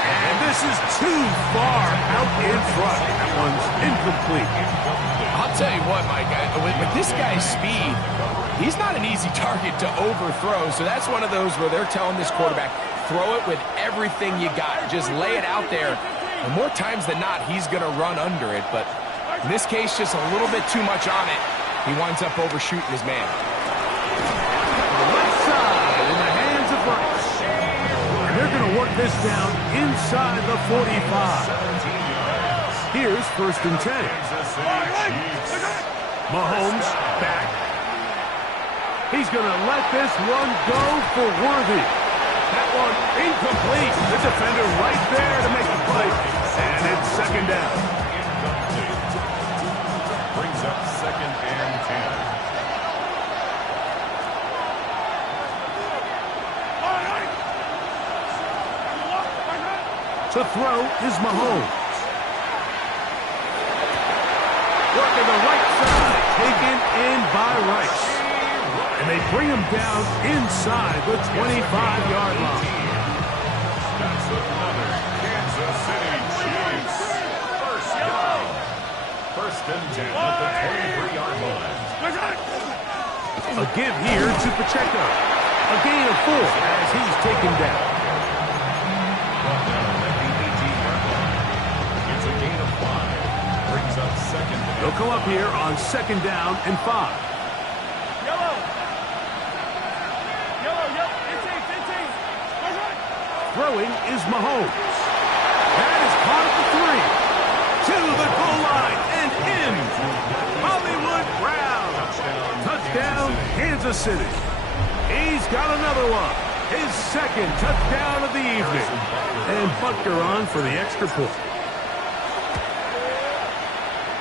And this is too far out in front. That one's incomplete. I'll tell you what, Mike, with this guy's speed, he's not an easy target to overthrow. So that's one of those where they're telling this quarterback, throw it with everything you got. Just lay it out there. And more times than not, he's going to run under it. But in this case, just a little bit too much on it. He winds up overshooting his man. The left side in the hands of Rice. And they're going to work this down inside the 45. Here's first and 10. Mahomes back. He's going to let this one go for Worthy. That one incomplete. The defender right there to make the play. And it's second down. Brings up second and 10. To throw is Mahomes. Working the right side, taken in by Rice. And they bring him down inside the 25-yard line. That's another Kansas City Chiefs. First down. First and 10 at the 23-yard line. A give here to Pacheco. A gain of 4 as he's taken down. Brought down at the 18-yard line. It's a gain of 5. Brings up second down. They'll come up here on second down and 5. Yellow. Yellow. 15. Throwing is Mahomes. That is caught at the 3. To the goal line and in. Hollywood Brown. Touchdown, Kansas City. He's got another one. His second touchdown of the evening. And Butker on for the extra point.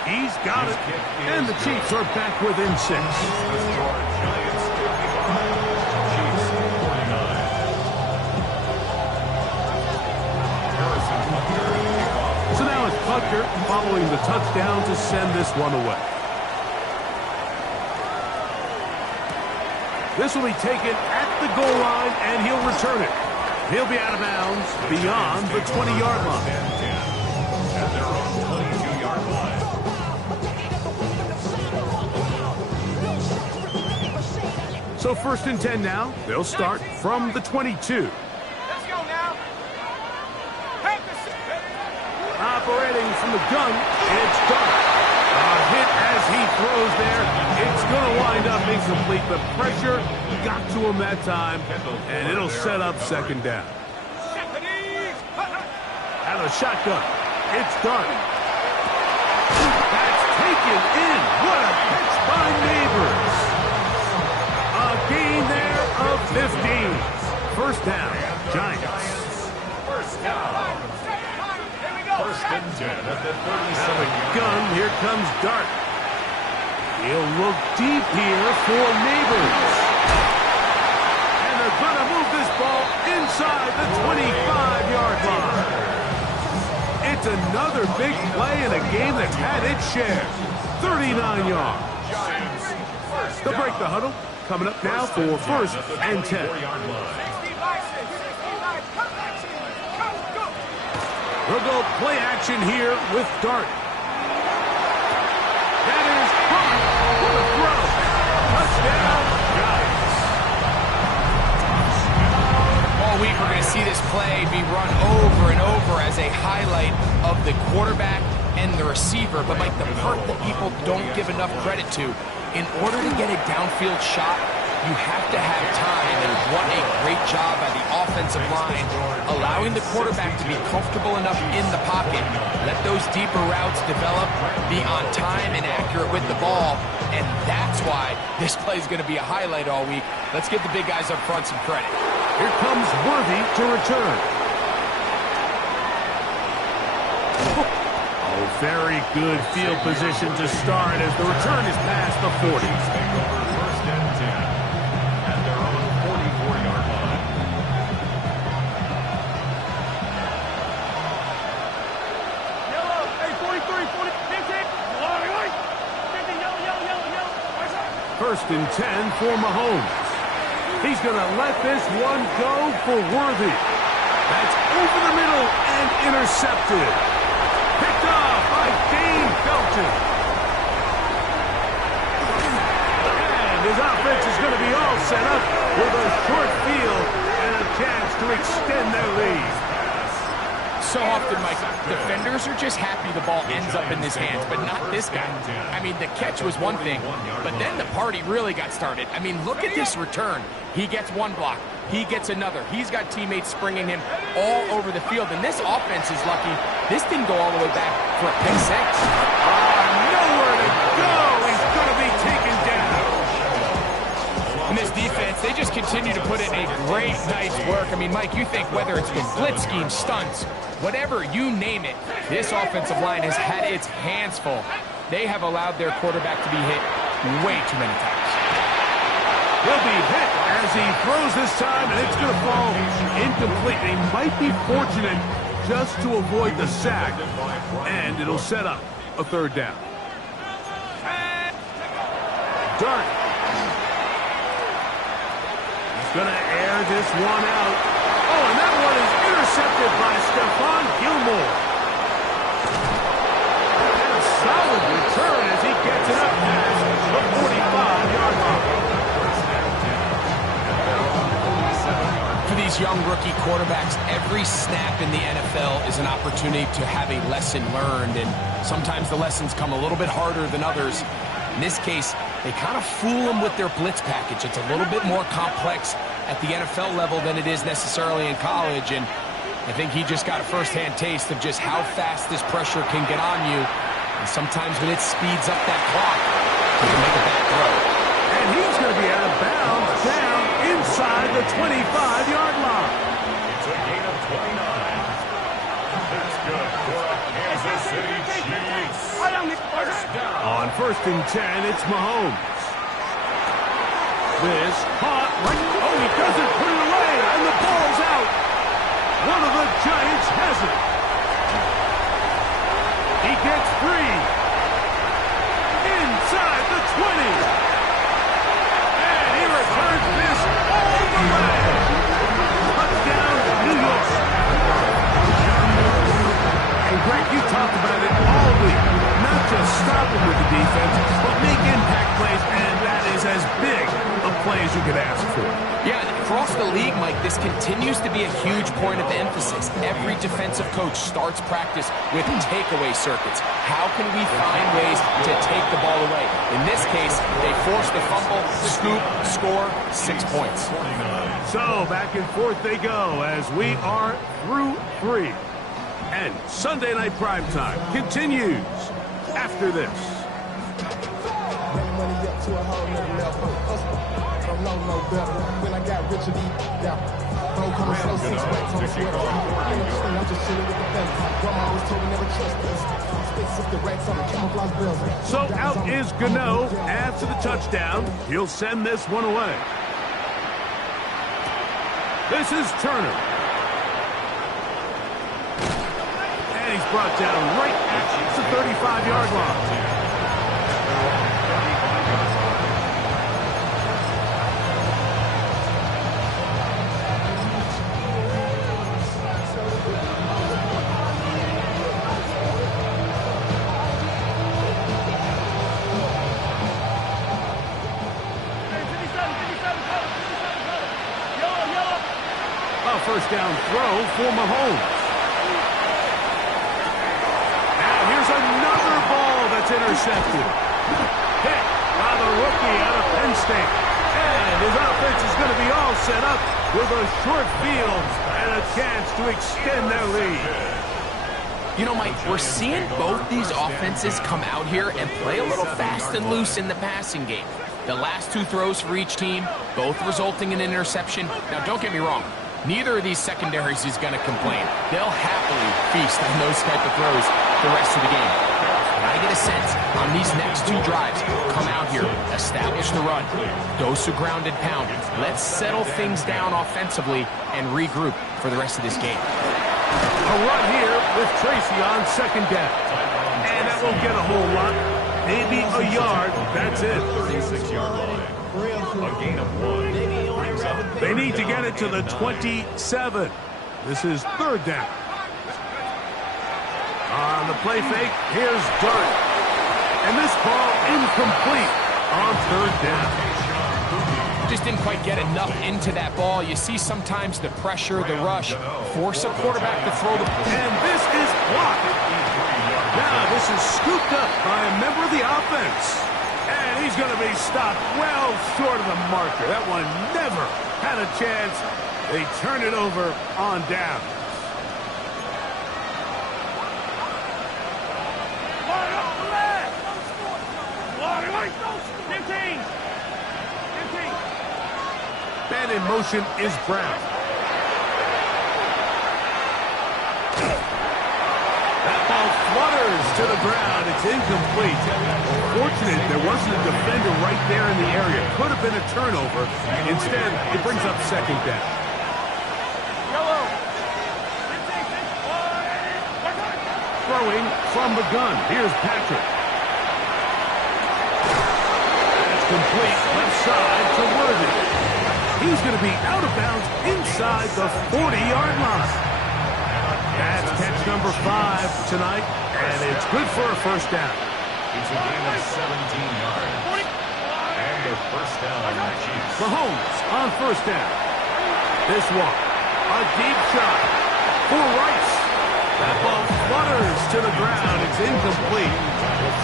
He's got it. And the Chiefs are back within 6. Giants 55. Chiefs 49. Harrison Butker kickoff. So now it's Butker following the touchdown to send this one away. This will be taken at the goal line, and he'll return it. He'll be out of bounds beyond the 20-yard line. At their own 22-yard line. So first and 10 now. They'll start from the 22. Let's go now. Operating from the gun, it's Dark. A hit as he throws there. It's going to wind up incomplete. The pressure got to him that time, and it'll set up second down. Out of the shotgun, it's Dark. That's taken in. What a catch by Neighbors. A gain there of 15. First down, Giants. First down. First and 10 at the 37-yard Gun, here comes Dart. He'll look deep here for Neighbors. And they're going to move this ball inside the 25-yard line. It's another big play in a game that's had its share. 39 yards. They'll break the huddle. Coming up now for first and 10. They'll go play action here with Dart. That is caught. What a throw. Touchdown, Giants. All week we're going to see this play be run over and over as a highlight of the quarterback and the receiver. But, Mike, the part that people don't give enough credit to, in order to get a downfield shot, you have to have time, and what a great job by the offensive line, allowing the quarterback to be comfortable enough in the pocket, let those deeper routes develop, be on time and accurate with the ball, and that's why this play is going to be a highlight all week. Let's give the big guys up front some credit. Here comes Worthy to return. Oh, very good field position to start as the return is past the 40. Take over first and 10 at their own 44-yard line. and 10 for Mahomes. He's going to let this one go for Worthy. That's over the middle and intercepted. Picked off by Dane Belton. And his offense is going to be all set up with a short field and a chance to extend their lead. So often, Mike, defenders are just happy the ball ends up in his hands, but not this guy. I mean, the catch was one thing, but then the party really got started. I mean, look at this return. He gets one block. He gets another. He's got teammates springing him all over the field, and this offense is lucky. This didn't go all the way back for a pick six. Nowhere to go. He's going to be taken down. And this defense, they just continue to put in a great night's work. I mean, Mike, you think whether it's been blitz scheme, stunts, whatever, you name it, this offensive line has had its hands full. They have allowed their quarterback to be hit way too many times. He'll be hit as he throws this time, and it's going to fall incomplete. They might be fortunate just to avoid the sack, and it'll set up a third down. Dart. Going to air this one out. Oh, and that one is intercepted by Stephon Gilmore. And a solid return as he gets it up past the 45-yard line. For these young rookie quarterbacks, every snap in the NFL is an opportunity to have a lesson learned, and sometimes the lessons come a little bit harder than others. In this case, they kind of fool them with their blitz package. It's a little bit more complex at the NFL level than it is necessarily in college, and I think he just got a first-hand taste of just how fast this pressure can get on you, and sometimes when it speeds up that clock, you can make a bad throw. And he's going to be out of bounds down inside the 25-yard line. It's a gain of 29. That's good for a Kansas City Chiefs. First down. On 1st and 10, it's Mahomes. This caught right. Oh, he doesn't put it away, and the ball's out. One of the Giants has it. He gets free. Inside the 20. And he returns this all the way. Touchdown, New York. And Greg, you talked about it all week. Not just stop him with the defense, but make impact plays, and that is as big a play as you could ask for. Yeah, across the league, Mike, this continues to be a huge point of emphasis. Every defensive coach starts practice with takeaway circuits. How can we find ways to take the ball away? In this case, they force the fumble, scoop, score, 6 points. So back and forth they go as we are through 3. And Sunday Night Primetime continues after this. Money up to a whole nother level. Don't know no better. When I got rich and eat down. Bro, coming slow 6 racks on the sweater. I'm just chilling with the fellas. Grandma always told me never trust us. Spits up the racks on the camouflage bells. So out is Gano after the touchdown. He'll send this one away. This is Turner. And he's brought down right at the 35-yard line. First down throw for Mahomes. Now here's another ball that's intercepted. Hit by the rookie out of Penn State. And his offense is going to be all set up with a short field and a chance to extend their lead. You know, Mike, we're seeing both these offenses come out here and play a little fast and loose in the passing game. The last 2 throws for each team, both resulting in an interception. Now, don't get me wrong. Neither of these secondaries is going to complain. They'll happily feast on those type of throws the rest of the game. And I get a sense on these next 2 drives, come out here, establish the run, dose of ground and pound. Let's settle things down offensively and regroup for the rest of this game. A run here with Tracy on 2nd down. And that won't get a whole lot. Maybe a yard. That's it. 36-yard line. Real cool. A gain of 1. Baby, you ain't Brings up rapping. They need to get it to the 27. This is third down. On the play fake, here's Dart. And this ball incomplete on third down. Just didn't quite get enough into that ball. You see sometimes the pressure, the rush, force a quarterback to throw the ball. And this is blocked. Now this is scooped up by a member of the offense. And he's going to be stopped well short of the marker. That one never had a chance. They turn it over on down. Man in motion is Brown. That ball flutters to the ground. It's incomplete. Fortunate there wasn't a defender right there in the area. Could have been a turnover. Instead, it brings up second down. Throwing from the gun. Here's Patrick. That's complete. Left side to Worthy. He's going to be out of bounds inside the 40-yard line. That's catch number 5 tonight, and it's good for a first down. It's a gain of 17 yards. And a first down on the Chiefs. Mahomes on first down. This one, a deep shot for Rice. That ball flutters to the ground. It's incomplete.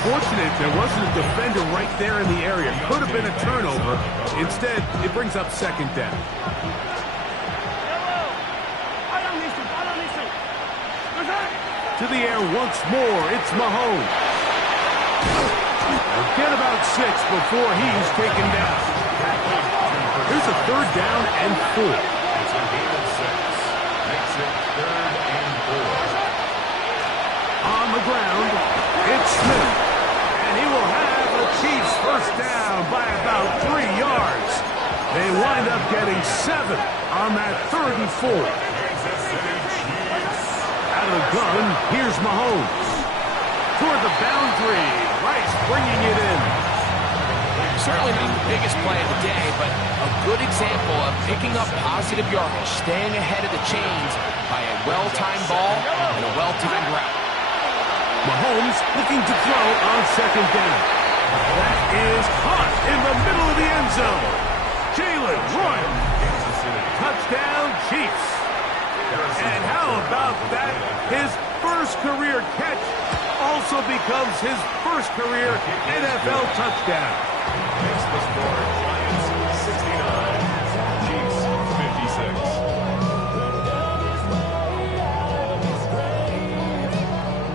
Fortunate there wasn't a defender right there in the area. Could have been a turnover. Instead, it brings up second down. To the air once more. It's Mahomes. Get about 6 before he's taken down. Here's a third down and 4. It's a gain of 6. Makes it 3rd and 4. On the ground, it's Smith. And he will have the Chiefs first down by about 3 yards. They wind up getting 7 on that 3rd and 4. Out of the gun, here's Mahomes. Toward the boundary, Rice bringing it in. Certainly not the biggest play of the day, but a good example of picking up positive yardage, staying ahead of the chains by a well-timed ball and a well-timed route. Mahomes looking to throw on second down. That is caught in the middle of the end zone. Jalen Royal. Touchdown, Chiefs. And how about that? His first career catch also becomes his first career NFL touchdown. Makes the score Giants 69, Chiefs 56.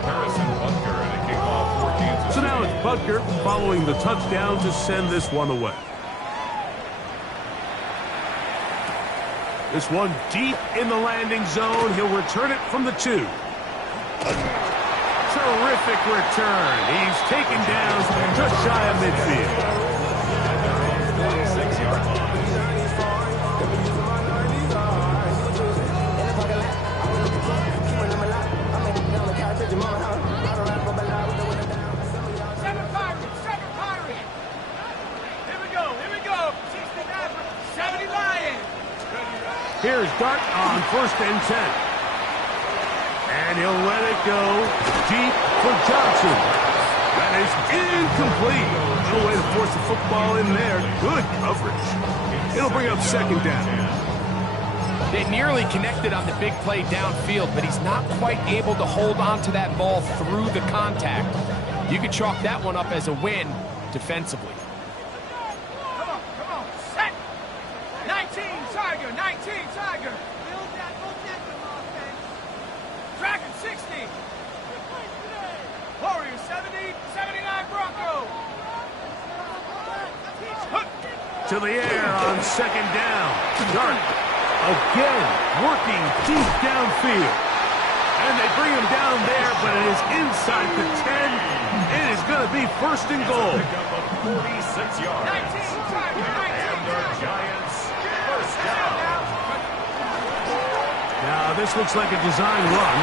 Harrison Butker at a kickoff for Kansas So now it's Butker following the touchdown to send this one away. This one deep in the landing zone. He'll return it from the 2. Terrific return. He's taken down just shy of midfield. 6-yard line. Here's Dart on 1st and 10. And he'll let it go deep for Johnson. That is incomplete. No way to force the football in there. Good coverage. It'll bring up second down. They nearly connected on the big play downfield, but he's not quite able to hold on to that ball through the contact. You could chalk that one up as a win defensively. Come on, set! 19, Tiger, 19, Tiger! Build that momentum offense. Dragon 60. Warriors 70, 79 Bronco. To the air on second down. Dart again working deep downfield. And they bring him down there, but it is inside the 10. It is going to be 1st and goal. Pick up of 46 yards. 19, Tiger, 19, And our Giants first down. Now this looks like a design run.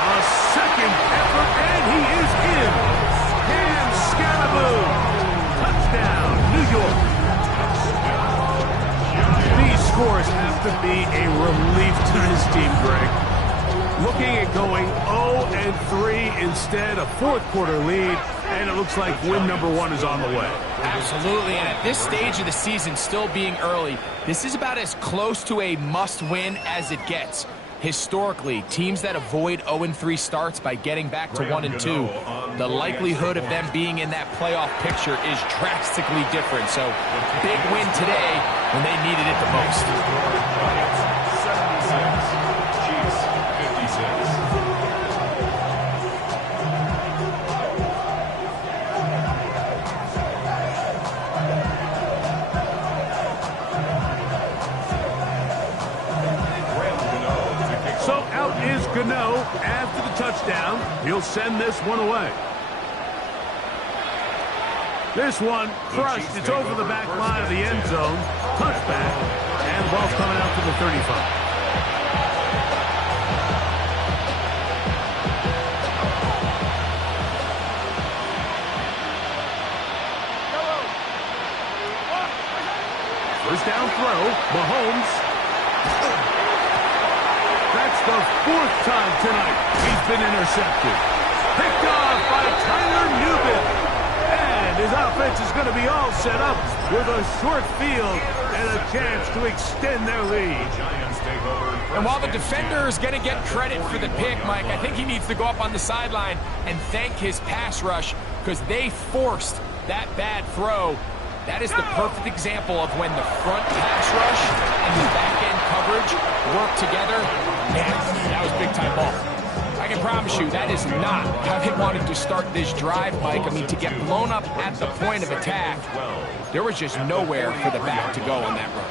A second effort, and he is in. Cam Scalaboo. Touchdown, New York. scores have to be a relief to this team, Greg. Looking at going 0-3 instead, a fourth-quarter lead, and it looks like win number 1 is on the way. Absolutely, and at this stage of the season, still being early, this is about as close to a must-win as it gets. Historically, teams that avoid 0-3 starts by getting back to 1-2, the likelihood of them being in that playoff picture is drastically different. So, big win today when they needed it the most. Giants 76, Chiefs 56. Gano, after the touchdown, he'll send this one away. This one crushed. It's over the back line of the end zone. Touchback. And the ball's coming out to the 35. First down throw. Mahomes. That's the 4th time tonight he's been intercepted. Picked off by Tyler Newman. And his offense is going to be all set up with a short field and a chance to extend their lead. And while the defender is going to get credit for the pick, Mike, I think he needs to go up on the sideline and thank his pass rush because they forced that bad throw. That is the perfect example of when the front pass rush and the back-end coverage work together. Man, that was big-time ball. I can promise you that is not how they wanted to start this drive, Mike. I mean, to get blown up at the point of attack, there was just nowhere for the back to go on that run.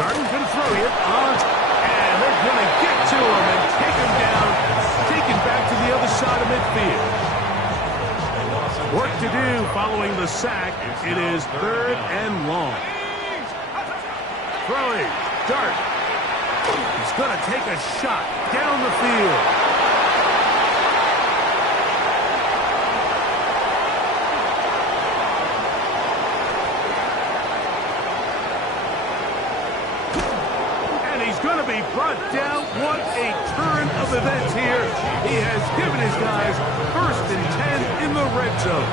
Darden's going to throw it on, and they're going to get to him and take him down, take him back to the other side of midfield. Work to do following the sack. It is 3rd and long. Throwing. Dart. He's going to take a shot down the field. And he's going to be brought down. What a turn of events here. He has given his guys 1st and 10 in the red zone.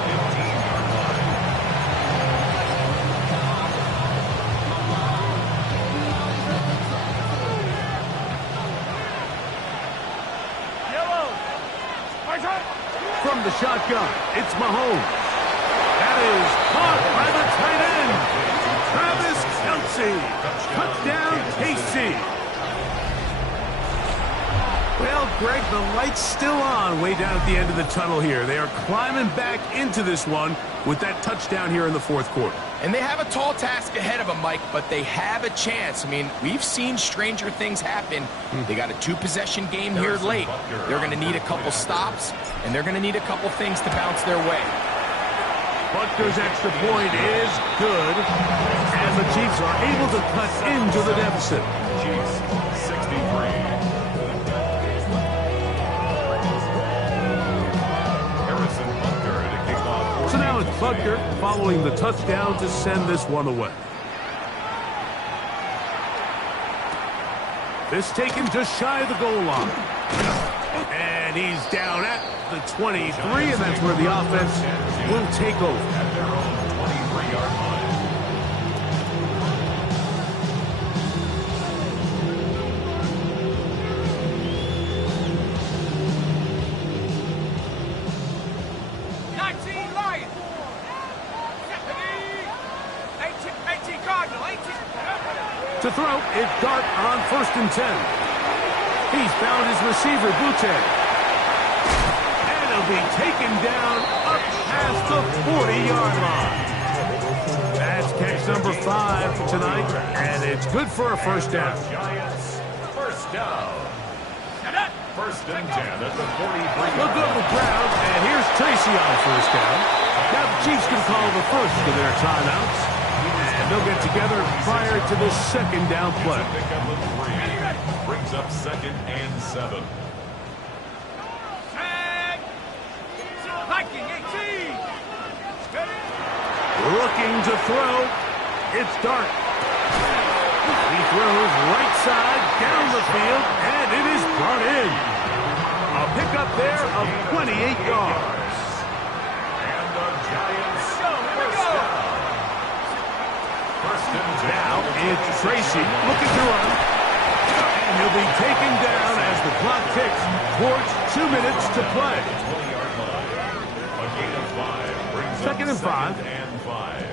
From the shotgun, it's Mahomes. That is caught by the tight end, Travis Kelce. Touchdown, KC. Well, Greg, the light's still on way down at the end of the tunnel here. They are climbing back into this one with that touchdown here in the 4th quarter. And they have a tall task ahead of them, Mike, but they have a chance. I mean, we've seen stranger things happen. They got a 2-possession game here late. They're going to need a couple stops, and they're going to need a couple things to bounce their way. Butker's extra point is good, and the Chiefs are able to cut into the deficit. Chiefs 63. So now it's Butker following the touchdown to send this one away. This taken just shy of the goal line. And he's down at the 23, and that's where the offense will take over. At their own 23-yard line. To throw, it's Dart on 1st and 10. He's found his receiver, Butte. And he'll be taken down up past the 40-yard line. That's catch number 5 tonight, and it's good for a 1st down. Giants, 1st down. 1st and 10 at the 43. Look over Brown, and here's Tracy on 1st down. Now the Chiefs can call the first of their timeouts. And they'll get together prior to the 2nd down play. Pickup of 3. Brings up 2nd and 7. Looking to throw. It's Dart. He throws right side, down the field, and it is brought in. A pickup there of 28 yards. And the Giants first down. First and 10. Now it's Tracy looking to run. And he'll be taken down as the clock ticks towards 2 minutes to play. 20-yard line. A gain of 5 brings up Second and 5. and 5.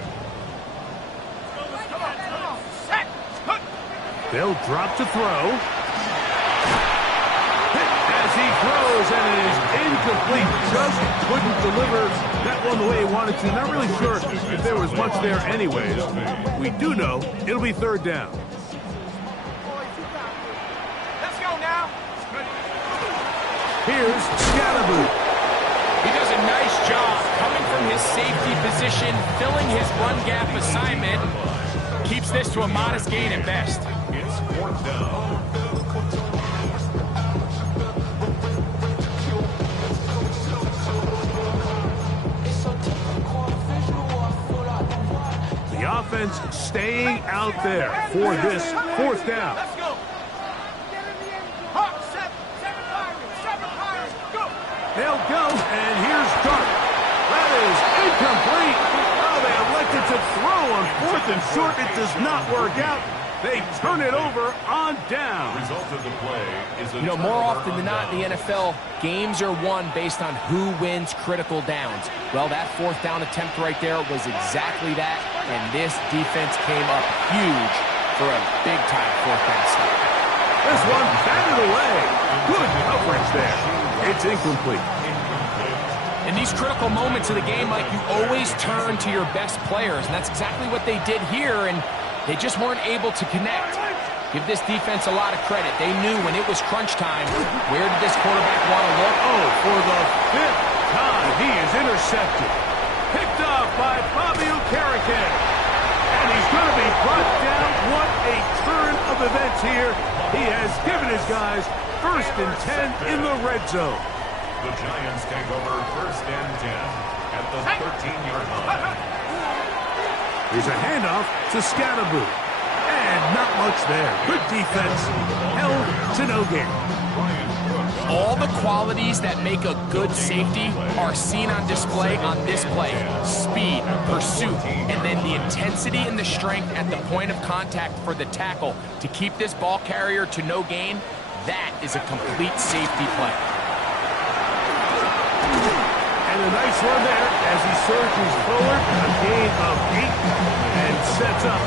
They'll drop to throw. Hit as he throws, and it is incomplete. Just couldn't deliver that one the way he wanted to. Not really sure if there was much there anyways. We do know it'll be third down. Let's go now. Here's Scalaboo. He does a nice job coming from his safety position, filling his run gap assignment. Keeps this to a modest gain at best. It's fourth down. The offense staying out there for this fourth down. Let's go. Get in the end. Hawk, seven Pirates. Go. They'll go, and here's Dart. That is incomplete. Oh, they elected to throw on 4th and short. It does not work out. They turn it over on down. Result of the play is a More often than not in the NFL, games are won based on who wins critical downs. Well, that fourth down attempt right there was exactly that, and this defense came up huge for a big-time fourth down stop. This one batted away. Good coverage there. It's incomplete. In these critical moments of the game, Mike, you always turn to your best players, and that's exactly what they did here, and they just weren't able to connect. Give this defense a lot of credit. They knew when it was crunch time, where did this quarterback want to look? Oh, for the 5th time, he is intercepted. Picked off by Bobby Okereke. And he's going to be brought down. What a turn of events here. He has given his guys 1st and 10 in the red zone. The Giants take over 1st and 10 at the 13-yard line. Here's a handoff to Scalaboo. And not much there. Good defense. Held to no gain. All the qualities that make a good safety are seen on display on this play. Speed, pursuit, and then the intensity and the strength at the point of contact for the tackle to keep this ball carrier to no gain. That is a complete safety play. And a nice run there as he surges forward. A gain of 8 and sets up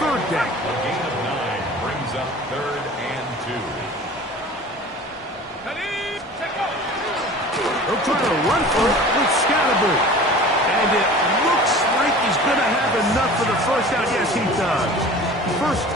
3rd down. A gain of 9 brings up 3rd and 2. They'll try to run for it with Scalaboo. And it looks like he's going to have enough for the first down. Yes, he does. First